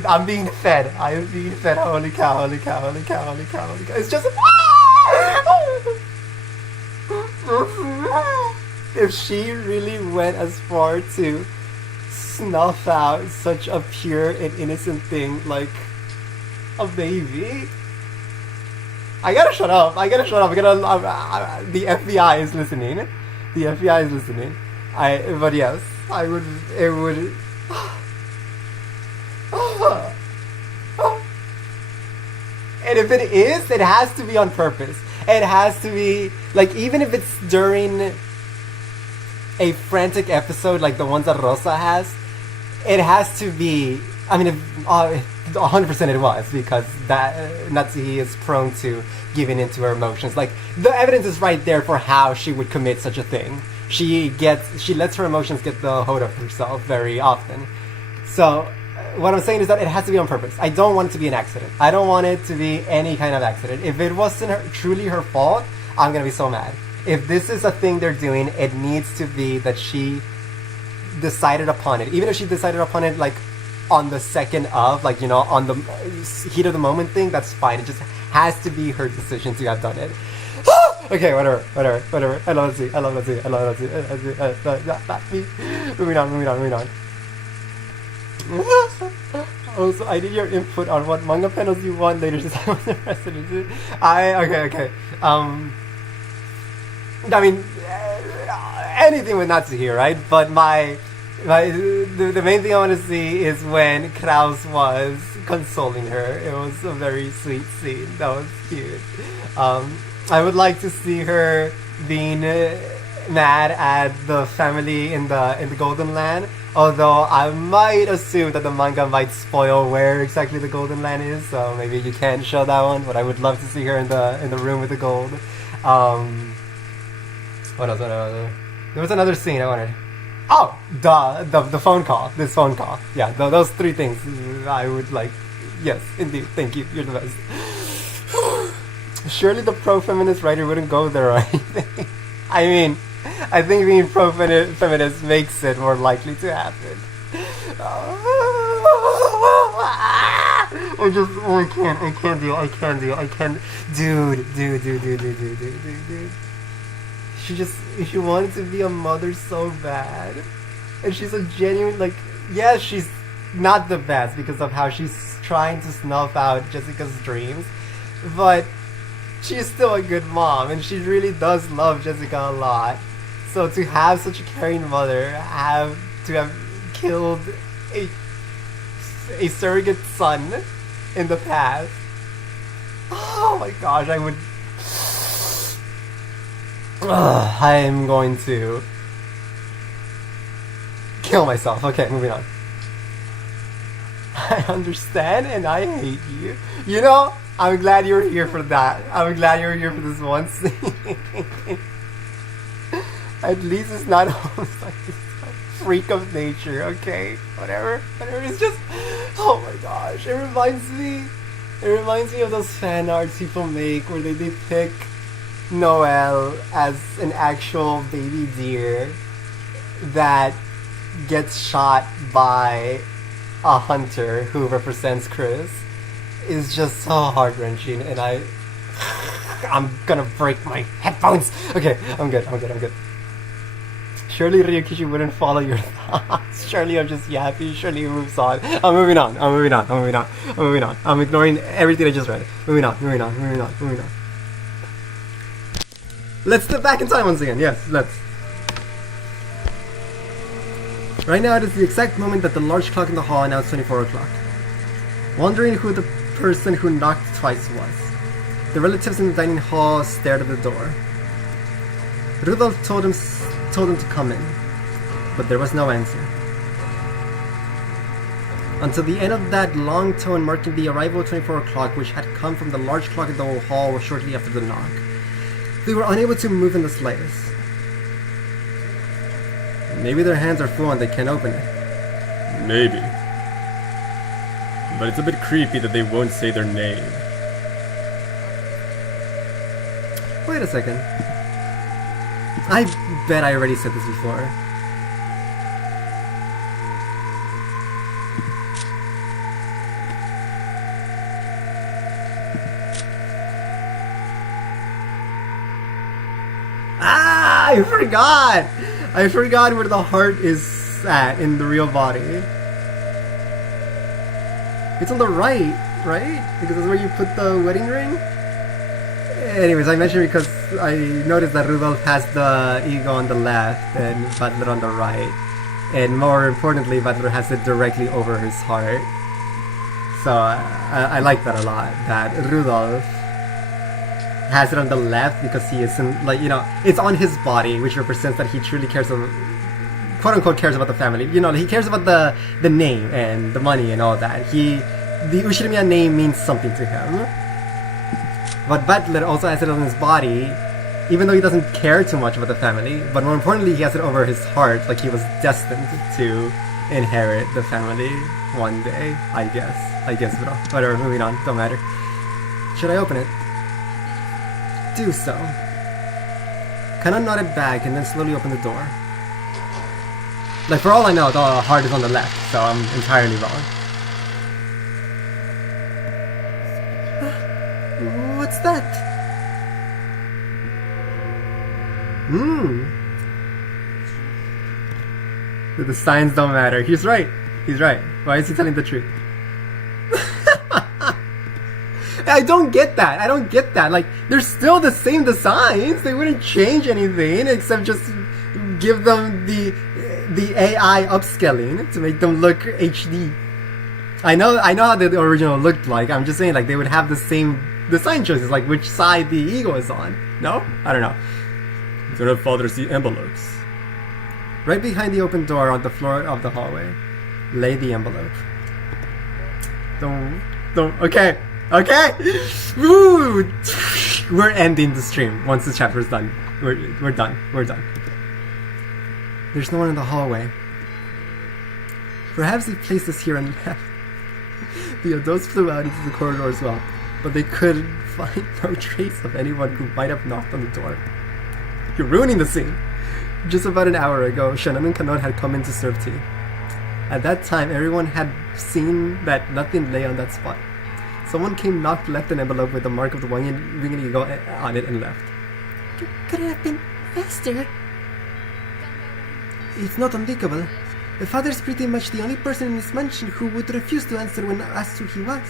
I'm being fed. Holy cow. It's just if she really went as far to snuff out such a pure and innocent thing like a baby, I gotta shut up. The FBI is listening. But yes, it would. And if it is, it has to be on purpose. It has to be, like, even if it's during a frantic episode like the ones that Rosa has, it has to be, I mean, 100% it was, because that Natsuki is prone to giving into her emotions. Like, the evidence is right there for how she would commit such a thing. She lets her emotions get the hold of herself very often. So what I'm saying is that it has to be on purpose. I don't want it to be an accident. I don't want it to be any kind of accident. If it wasn't truly her fault, I'm gonna be so mad. If this is a thing they're doing, it needs to be that she decided upon it. Even if she decided upon it, like, on the second of, like, on the heat of the moment thing, that's fine. It just has to be her decision to have done it. Okay, whatever. I love Natsuki. Moving on. Also, I need your input on what manga panels you want later to decide what the rest of it is. Okay. I mean, anything with Natsuki, right? But the main thing I want to see is when Kraus was consoling her. It was a very sweet scene. That was cute. I would like to see her being mad at the family in the Golden Land. Although I might assume that the manga might spoil where exactly the Golden Land is, so maybe you can't show that one. But I would love to see her in the room with the gold. What else? There was another scene I wanted. Oh, the phone call. This phone call. Yeah, those three things I would like. Yes, indeed. Thank you. You're the best. Surely the pro-feminist writer wouldn't go there or anything. I mean, I think being pro-feminist makes it more likely to happen. I can't. Dude. She wanted to be a mother so bad. And she's a genuine, like, yeah, she's not the best because of how she's trying to snuff out Jessica's dreams. But she's still a good mom, and she really does love Jessica a lot. So to have such a caring mother, have killed a surrogate son in the past. Oh my gosh, I would. I am going to kill myself. Okay, moving on. I understand and I hate you. I'm glad you're here for that. I'm glad you're here for this one scene. At least it's not almost like this freak of nature, okay? Whatever. It's just, oh my gosh. It reminds me of those fan arts people make where they depict Noelle as an actual baby deer that gets shot by a hunter who represents Chris. Is just so heart-wrenching, and I'm gonna break my headphones. Okay, I'm good. Surely Ryukishi wouldn't follow your thoughts. Surely I'm just yappy. Surely he moves on. I'm moving on. I'm ignoring everything I just read. Moving on. Let's step back in time once again. Yes, let's. Right now it is the exact moment that the large clock in the hall announced 24 o'clock. Wondering who the person who knocked twice was, the relatives in the dining hall stared at the door. Rudolph told him to come in, but there was no answer. Until the end of that long tone marking the arrival of 24 o'clock, which had come from the large clock in the hall shortly after the knock. They were unable to move in the slightest. Maybe their hands are full and they can't open it. Maybe. But it's a bit creepy that they won't say their name. Wait a second. I bet I already said this before. I forgot! I forgot where the heart is at in the real body. It's on the right? Because that's where you put the wedding ring? Anyways, I mentioned because I noticed that Rudolph has the ego on the left and Butler on the right. And more importantly, Butler has it directly over his heart. So I like that a lot, that Rudolph has it on the left because he isn't, like, you know, it's on his body, which represents that he truly cares about, quote unquote, cares about the family. You know, he cares about the name and the money and all that. The Ushirimiya name means something to him. But Butler also has it on his body, even though he doesn't care too much about the family. But more importantly, he has it over his heart, like he was destined to inherit the family one day. I guess, bro. Whatever, moving on, don't matter. Should I open it? Do so. Kana nodded back and then slowly opened the door. Like, for all I know, the heart is on the left, so I'm entirely wrong. What's that? The signs don't matter. He's right. Why is he telling the truth? I don't get that. Like, they're still the same designs. They wouldn't change anything except just give them the AI upscaling to make them look HD. I know how the original looked like. I'm just saying, like, they would have the same design choices, like which side the ego is on. No? I don't know. Do not father see envelopes. Right behind the open door on the floor of the hallway lay the envelope. Don't. Okay. Woo! We're ending the stream once this chapter is done. We're done. There's no one in the hallway. Perhaps they placed us here and left. The adults flew out into the corridor as well, but they could find no trace of anyone who might have knocked on the door. You're ruining the scene! Just about an hour ago, Shannon and Kanon had come in to serve tea. At that time, everyone had seen that nothing lay on that spot. Someone came, knocked, left an envelope with the mark of the winged eagle on it, and left. Could it have been faster? It's not unthinkable. The father's pretty much the only person in this mansion who would refuse to answer when asked who he was.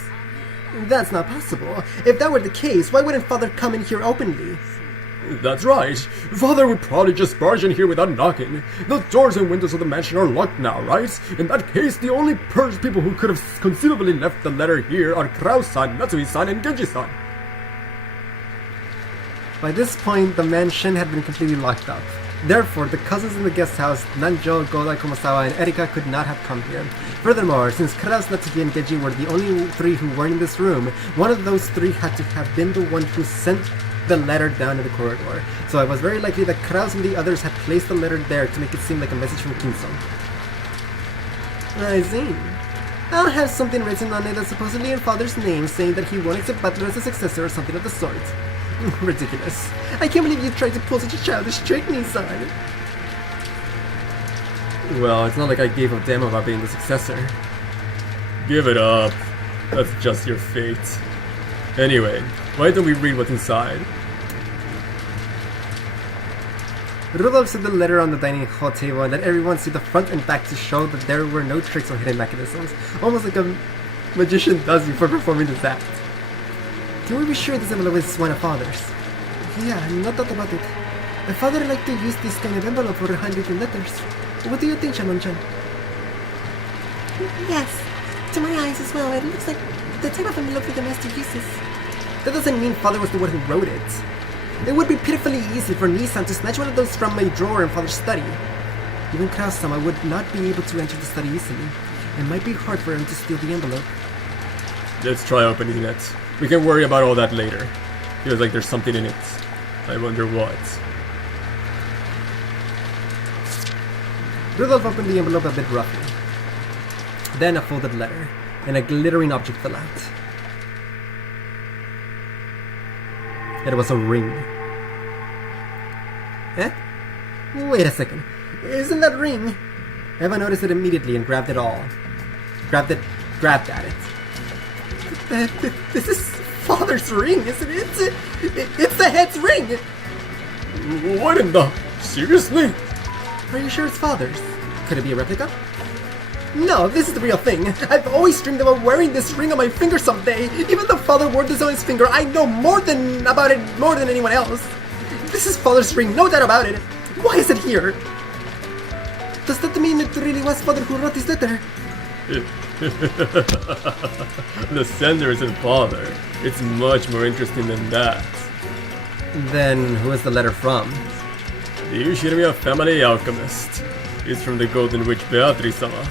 That's not possible. If that were the case, why wouldn't father come in here openly? That's right. Father would probably just barge in here without knocking. The doors and windows of the mansion are locked now, right? In that case, the only people who could have conceivably left the letter here are Kraus-san, Natsui-san, and Genji-san. By this point, the mansion had been completely locked up. Therefore, the cousins in the guest house, Nanjo, Godai, Komasawa, and Erika could not have come here. Furthermore, since Kraus, Natsuki, and Genji were the only three who weren't in this room, one of those three had to have been the one who sent the letter down to the corridor. So it was very likely that Kraus and the others had placed the letter there to make it seem like a message from Kinso. I see. I'll have something written on it that's supposedly in father's name, saying that he won't accept Butler as a successor or something of the sort. Ridiculous. I can't believe you tried to pull such a childish trick, Nissan. Well, it's not like I gave a damn about being the successor. Give it up. That's just your fate. Anyway, why don't we read what's inside? Rudolph set the letter on the dining hall table and let everyone see the front and back to show that there were no tricks or hidden mechanisms, almost like a magician does before performing this act. Can we be sure this envelope is one of father's? Yeah, no doubt about it. My father liked to use this kind of envelope for handwritten letters. What do you think, Shannon-chan? Yes, to my eyes as well, it looks like the type of envelope that the master uses. That doesn't mean father was the one who wrote it. It would be pitifully easy for Nissan to snatch one of those from a drawer in father's study. Even Kraus-sama would not be able to enter the study easily. It might be hard for him to steal the envelope. Let's try opening it. We can worry about all that later. Feels like there's something in it. I wonder what. Rudolph opened the envelope a bit roughly. Then a folded letter, and a glittering object fell out. It was a ring. Eh? Wait a second. Isn't that ring? Eva noticed it immediately and grabbed it all. Grabbed at it. This is father's ring, isn't it? It's the head's ring! What in the... Seriously? Are you sure it's father's? Could it be a replica? No, this is the real thing. I've always dreamed about wearing this ring on my finger someday. Even though father wore this on his finger, I know more than anyone else. This is father's ring, no doubt about it. Why is it here? Does that mean it really was father who wrote this letter? The sender isn't father. It's much more interesting than that. Then who is the letter from? The Ushirimiya family alchemist. It's from the Golden Witch Beatrice-sama.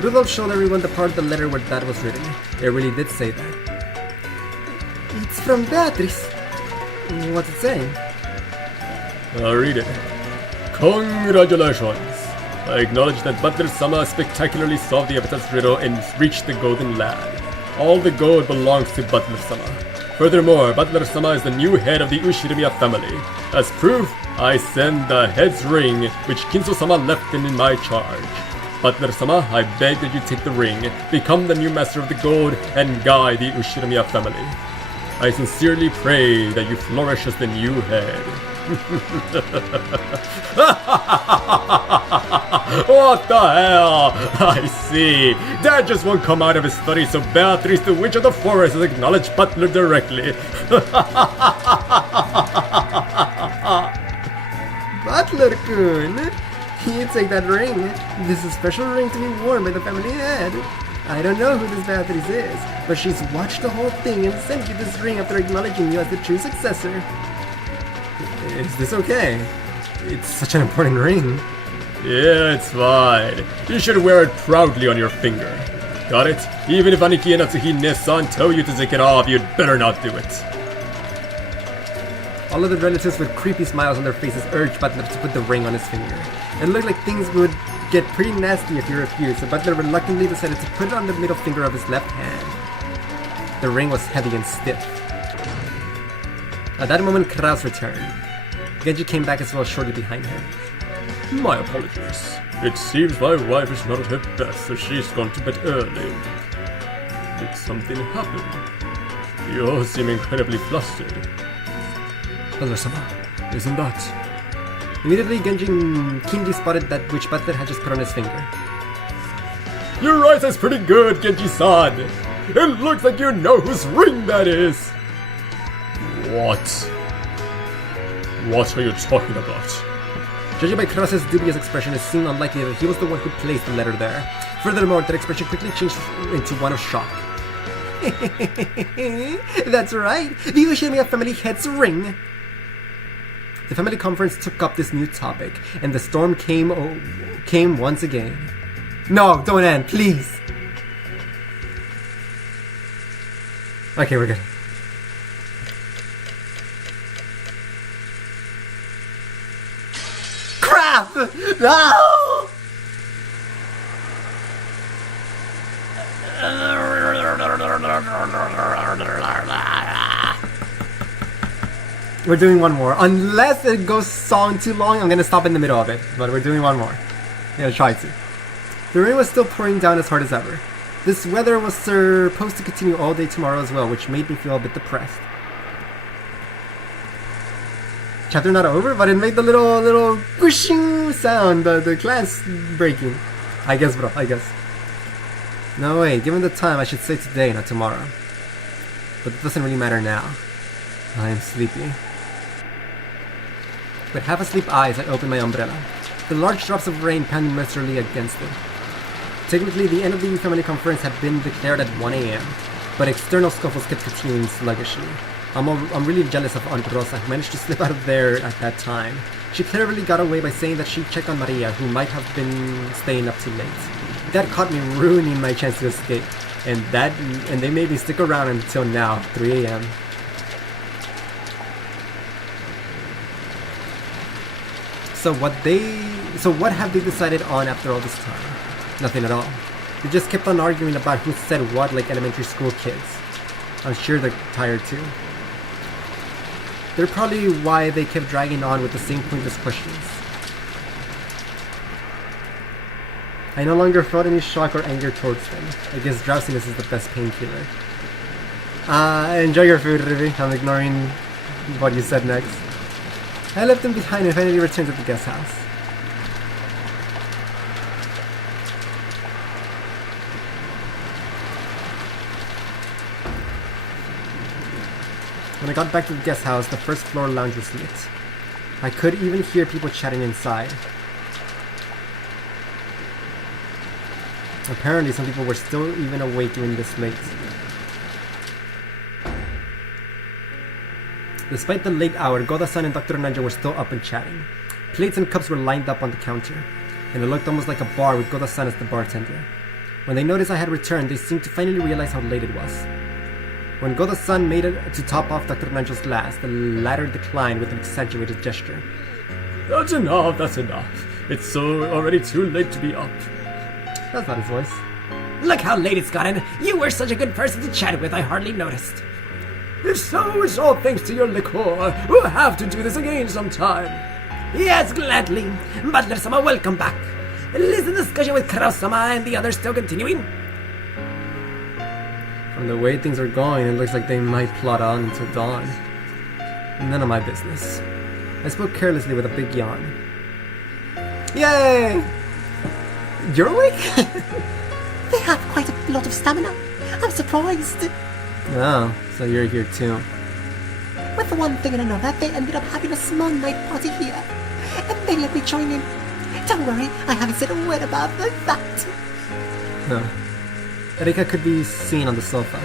Rudolph showed everyone the part of the letter where that was written. It really did say that. It's from Beatrice. What's it saying? I'll read it. Congratulations! I acknowledge that Butler-sama spectacularly solved the Avatar's riddle and reached the Golden Lad. All the gold belongs to Butler-sama. Furthermore, Butler-sama is the new head of the Ushirimiya family. As proof, I send the head's ring, which Kinso-sama left in my charge. Butler-sama, I beg that you take the ring, become the new master of the gold, and guide the Ushirimiya family. I sincerely pray that you flourish as the new head. What the hell? I see. Dad just won't come out of his study, so Beatrice, the Witch of the Forest, has acknowledged Butler directly. Butler-kun! You take that ring. This is a special ring to be worn by the family head. I don't know who this Beatrice is, but she's watched the whole thing and sent you this ring after acknowledging you as the true successor. Is this okay? It's such an important ring. Yeah, it's fine. You should wear it proudly on your finger. Got it? Even if Aniki and Natsuhi-san tell you to take it off, you'd better not do it. All of the relatives with creepy smiles on their faces urged Butler to put the ring on his finger. It looked like things would get pretty nasty if he refused, so Butler reluctantly decided to put it on the middle finger of his left hand. The ring was heavy and stiff. At that moment, Kraus returned. Genji came back as well shortly behind him. My apologies. It seems my wife is not at her best, so she's gone to bed early. Did something happen? You all seem incredibly flustered. Butler-sama, isn't that? Immediately, Genji keenly spotted that which Butler had just put on his finger. Your eyesight's pretty good, Genji-san. It looks like you know whose ring that is. What? What are you talking about? Judging by Kraus's dubious expression, it seemed unlikely that he was the one who placed the letter there. Furthermore, that expression quickly changed into one of shock. That's right, the Ushirimiya family head's ring. The family conference took up this new topic, and the storm came once again. No, don't end, please! Okay, we're good. Crap! No! We're doing one more. Unless it goes on too long, I'm gonna stop in the middle of it. But we're doing one more. I'm gonna try to. The rain was still pouring down as hard as ever. This weather was supposed to continue all day tomorrow as well, which made me feel a bit depressed. Chapter not over, but it made the little whooshing sound, the glass breaking. I guess, bro, I guess. No way, given the time, I should say today, not tomorrow. But it doesn't really matter now. I am sleepy. With half-asleep eyes, I opened my umbrella. The large drops of rain pounding miserably against it. Technically, the end of the family conference had been declared at 1 a.m., but external scuffles kept continuing sluggishly. I'm really jealous of Aunt Rosa, who managed to slip out of there at that time. She cleverly got away by saying that she'd check on Maria, who might have been staying up too late. That caught me ruining my chance to escape, and they made me stick around until now, 3 a.m. So what have they decided on after all this time? Nothing at all. They just kept on arguing about who said what like elementary school kids. I'm sure they're tired too. They're probably why they kept dragging on with the same pointless questions. I no longer felt any shock or anger towards them. I guess drowsiness is the best painkiller. Enjoy your food, Rivi. I'm ignoring what you said next. I left them behind and finally returned to the guest house. When I got back to the guest house, the first floor lounge was lit. I could even hear people chatting inside. Apparently, some people were still even awake even this late. Despite the late hour, Goda-san and Dr. Nanjo were still up and chatting. Plates and cups were lined up on the counter, and it looked almost like a bar with Goda-san as the bartender. When they noticed I had returned, they seemed to finally realize how late it was. When Goda-san made it to top off Dr. Nanjo's glass, the latter declined with an exaggerated gesture. That's enough, that's enough. It's so already too late to be up. That's not his voice. Look how late it's gotten. You were such a good person to chat with, I hardly noticed. If so, it's all thanks to your liqueur. We'll have to do this again sometime. Yes, gladly. Butler-sama, welcome back. Is the discussion with Kraus-sama and the others still continuing? From the way things are going, it looks like they might plot on until dawn. None of my business. I spoke carelessly with a big yawn. Yay! You're awake? They have quite a lot of stamina. I'm surprised. Oh, so you're here too. With one thing and another, they ended up having a small night party here. And they let me join in. Don't worry, I haven't said a word about that. No. Erika could be seen on the sofa.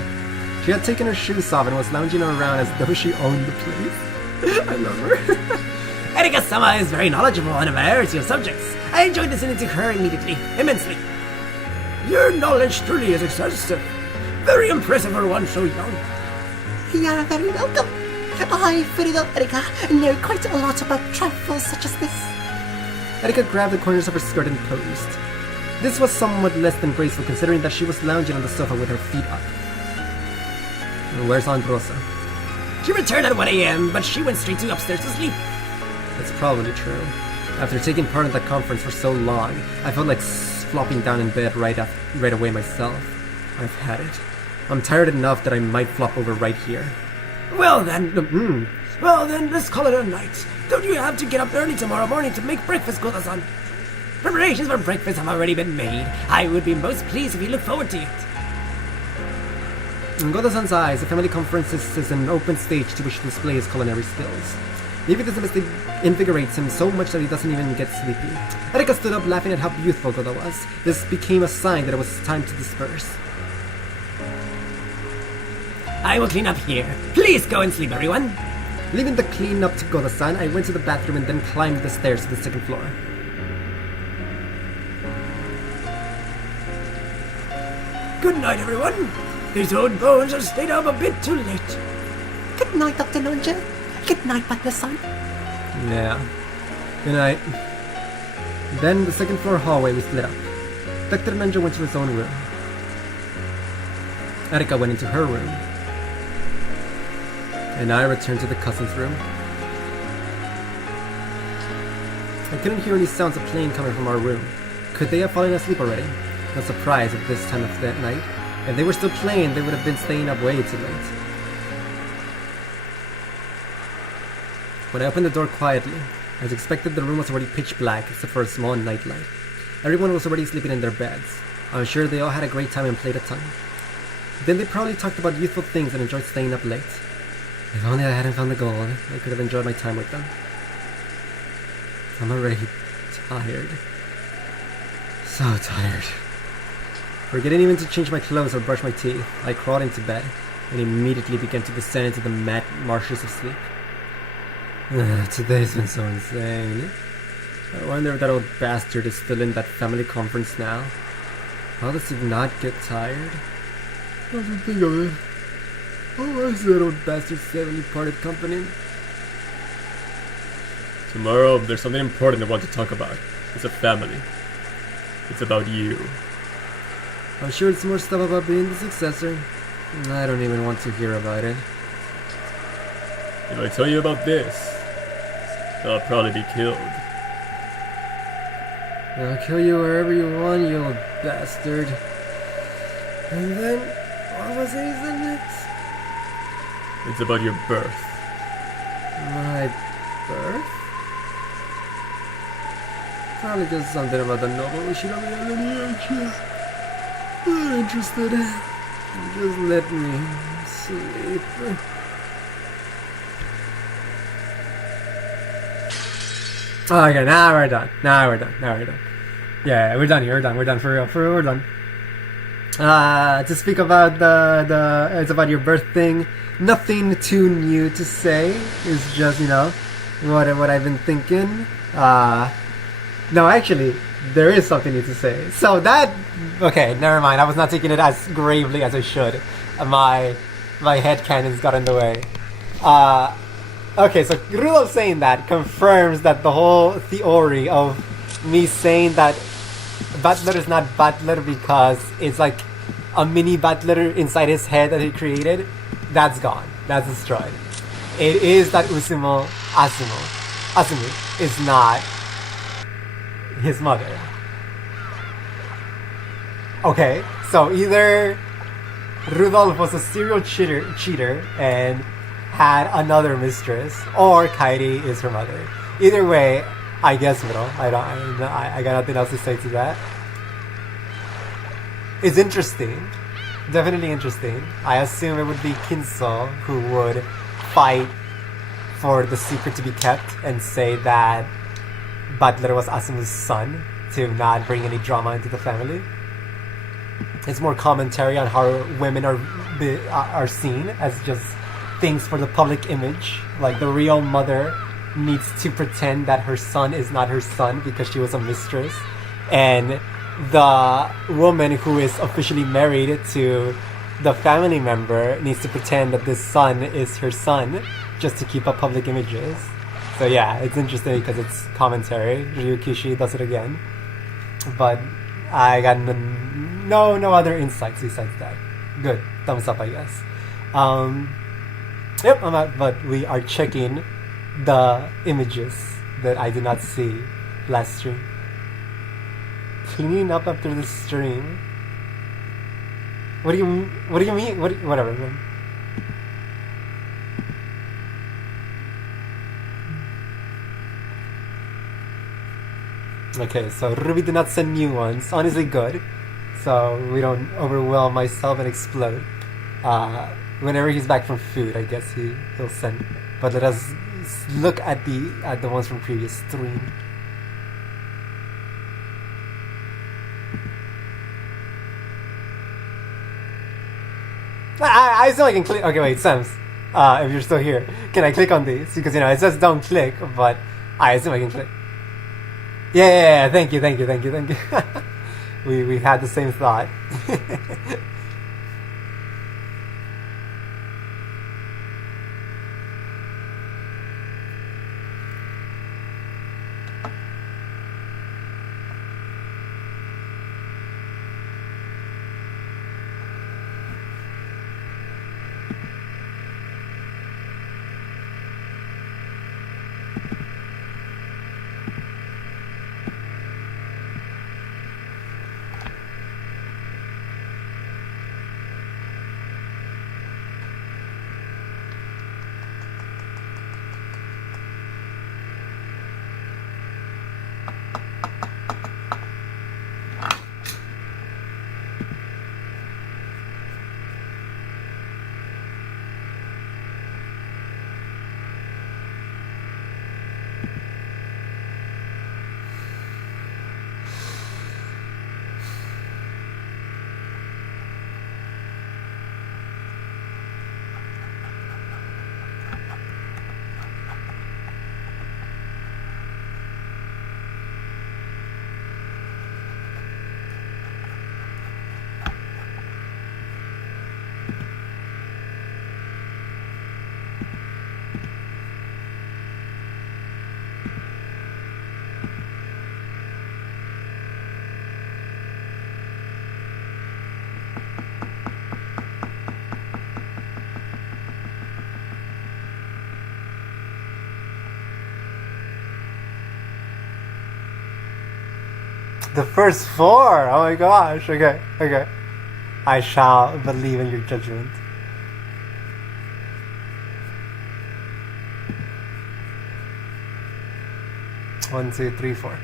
She had taken her shoes off and was lounging around as though she owned the place. I love her. Erika-sama is very knowledgeable on a variety of subjects. I enjoyed listening to her immediately, immensely. Your knowledge truly is excessive. Very impressive for one so young. You are very welcome. I, Furido Erika, know quite a lot about trifles such as this. Erika grabbed the corners of her skirt and posed. This was somewhat less than graceful considering that she was lounging on the sofa with her feet up. Where's Aunt Rosa? She returned at 1 a.m., but she went straight to upstairs to sleep. That's probably true. After taking part in that conference for so long, I felt like flopping down in bed right away myself. I've had it. I'm tired enough that I might flop over right here. Well then, let's call it a night. Don't you have to get up early tomorrow morning to make breakfast, Goda-san? Preparations for breakfast have already been made. I would be most pleased if you look forward to it. In Goda-san's eyes, the family conference is an open stage to which to display his culinary skills. Maybe this invigorates him so much that he doesn't even get sleepy. Erika stood up laughing at how beautiful Goda was. This became a sign that it was time to disperse. I will clean up here. Please go and sleep, everyone. Leaving the clean-up to Goda-san, I went to the bathroom and then climbed the stairs to the second floor. Good night, everyone. These old bones have stayed up a bit too late. Good night, Dr. Nonja. Good night, Butler-san. Yeah. Good night. Then the second floor hallway was lit up. Dr. Nanja went to his own room. Erika went into her room. And I returned to the cousin's room. I couldn't hear any sounds of playing coming from our room. Could they have fallen asleep already? No surprise at this time of the night. If they were still playing, they would have been staying up way too late. When I opened the door quietly, as expected, the room was already pitch black except for a small nightlight. Everyone was already sleeping in their beds. I'm sure they all had a great time and played a ton. Then they probably talked about youthful things and enjoyed staying up late. If only I hadn't found the gold, I could have enjoyed my time with them. I'm already tired. So tired. Forgetting even to change my clothes or brush my teeth, I crawled into bed and immediately began to descend into the mad marshes of sleep. Today's been so insane. I wonder if that old bastard is still in that family conference now. How does he not get tired? I don't think of it. What was that old bastard said when he parted company? Tomorrow, there's something important I want to talk about. It's a family. It's about you. I'm sure it's more stuff about being the successor. I don't even want to hear about it. If I tell you about this, I'll probably be killed. I'll kill you wherever you want, you old bastard. And then, what was he saying next? It's about your birth. My birth? Probably just something about the noble Ushinomi lineage. Not interested. Just let me sleep. Okay, now we're done. Yeah, we're done here. We're done for real. We're done. To speak about it's about your birth thing. Nothing too new to say. It's just, what I've been thinking. No, actually, there is something new to say. So okay, never mind. I was not taking it as gravely as I should. My headcanons got in the way. Okay, so Rudolph saying that confirms that the whole theory of me saying that Butler is not Butler because it's like a mini Butler inside his head that he created, that's gone. That's destroyed. It is that Asumu is not his mother. Okay, so either Rudolph was a serial cheater and had another mistress, or Kairi is her mother. Either way, I guess middle. I got nothing else to say to that. It's interesting, definitely interesting. I assume it would be Kinso who would fight for the secret to be kept and say that Butler was Asumu's son to not bring any drama into the family. It's more commentary on how women are seen as just things for the public image. Like the real mother needs to pretend that her son is not her son because she was a mistress, and the woman who is officially married to the family member needs to pretend that this son is her son just to keep up public images. So yeah, it's interesting because it's commentary. Ryukishi does it again, but I got no other insights besides that. Good, thumbs up, I guess. Yep, I'm out, but we are checking the images that I did not see last stream. Cleaning up after the stream. What do you mean? Whatever, man. Okay, so Ruby did not send new ones. Honestly, good. So we don't overwhelm myself and explode. Whenever he's back from food, I guess he'll send. But let us look at the ones from previous stream. I still can clean. Okay, wait, Sams. if you're still here, can I click on these? Because, you know, it says don't click, but I assume I can click. Yeah, thank you. we had the same thought. The first 4! Oh my gosh, okay. I shall believe in your judgment. One, two, three, 4.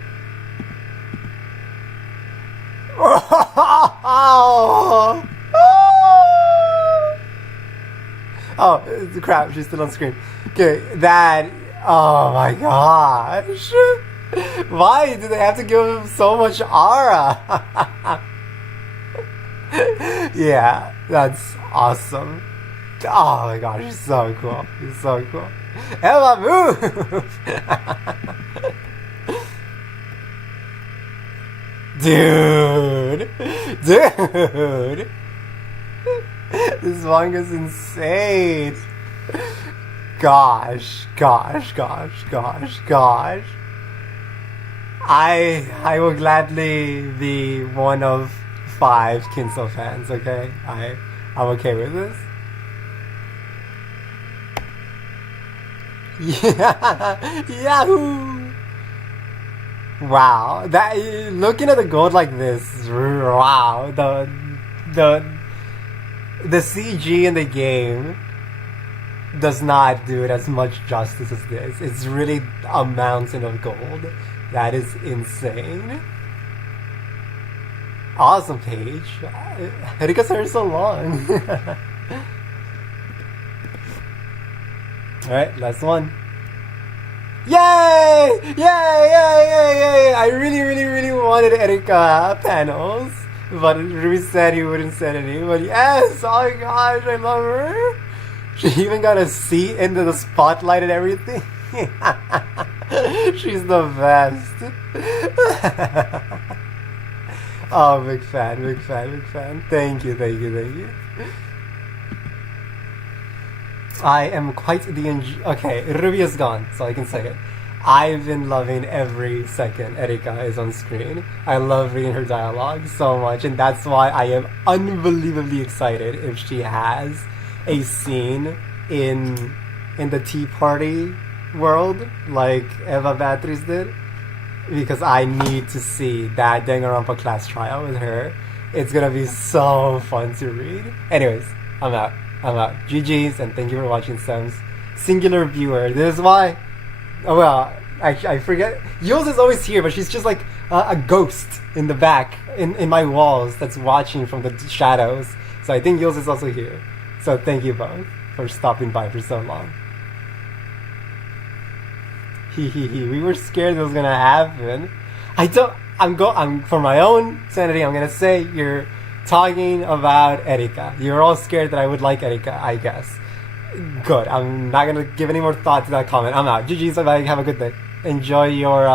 Oh, crap, she's still on screen. Okay, that... Oh my gosh. Why do they have to give him so much aura? Yeah, that's awesome. Oh my gosh, he's so cool. Emma, move! Dude! This manga's insane. Gosh. I will gladly be one of 5 Kinso fans, okay? I'm okay with this. Yeah, Yahoo! Wow, that looking at the gold like this, wow, the CG in the game does not do it as much justice as this. It's really a mountain of gold. That is insane. Awesome page. Erika's hair is so long. Alright, last one. Yay! I really wanted Erika panels, but Ruby said he wouldn't send any. But yes! Oh my gosh, I love her! She even got a seat into the spotlight and everything. She's the best. Oh, big fan. Thank you. I am quite the okay, Ruby is gone, so I can say it. I've been loving every second Erika is on screen. I love reading her dialogue so much, and that's why I am unbelievably excited if she has a scene in the Tea Party world like Eva Beatriz did, because I need to see that Danganronpa class trial with her. It's gonna be so fun to read. Anyways, I'm out. GG's, and thank you for watching Sam's singular viewer. This is why. Oh well, I forget. Yules is always here, but she's just like a ghost in the back in my walls that's watching from the shadows. So I think Yules is also here. So thank you both for stopping by for so long. We were scared it was gonna happen. I'm for my own sanity, I'm gonna say you're talking about Erika. You're all scared that I would like Erika, I guess. Good. I'm not gonna give any more thought to that comment. I'm out. GG's, bye. Have a good day. Enjoy your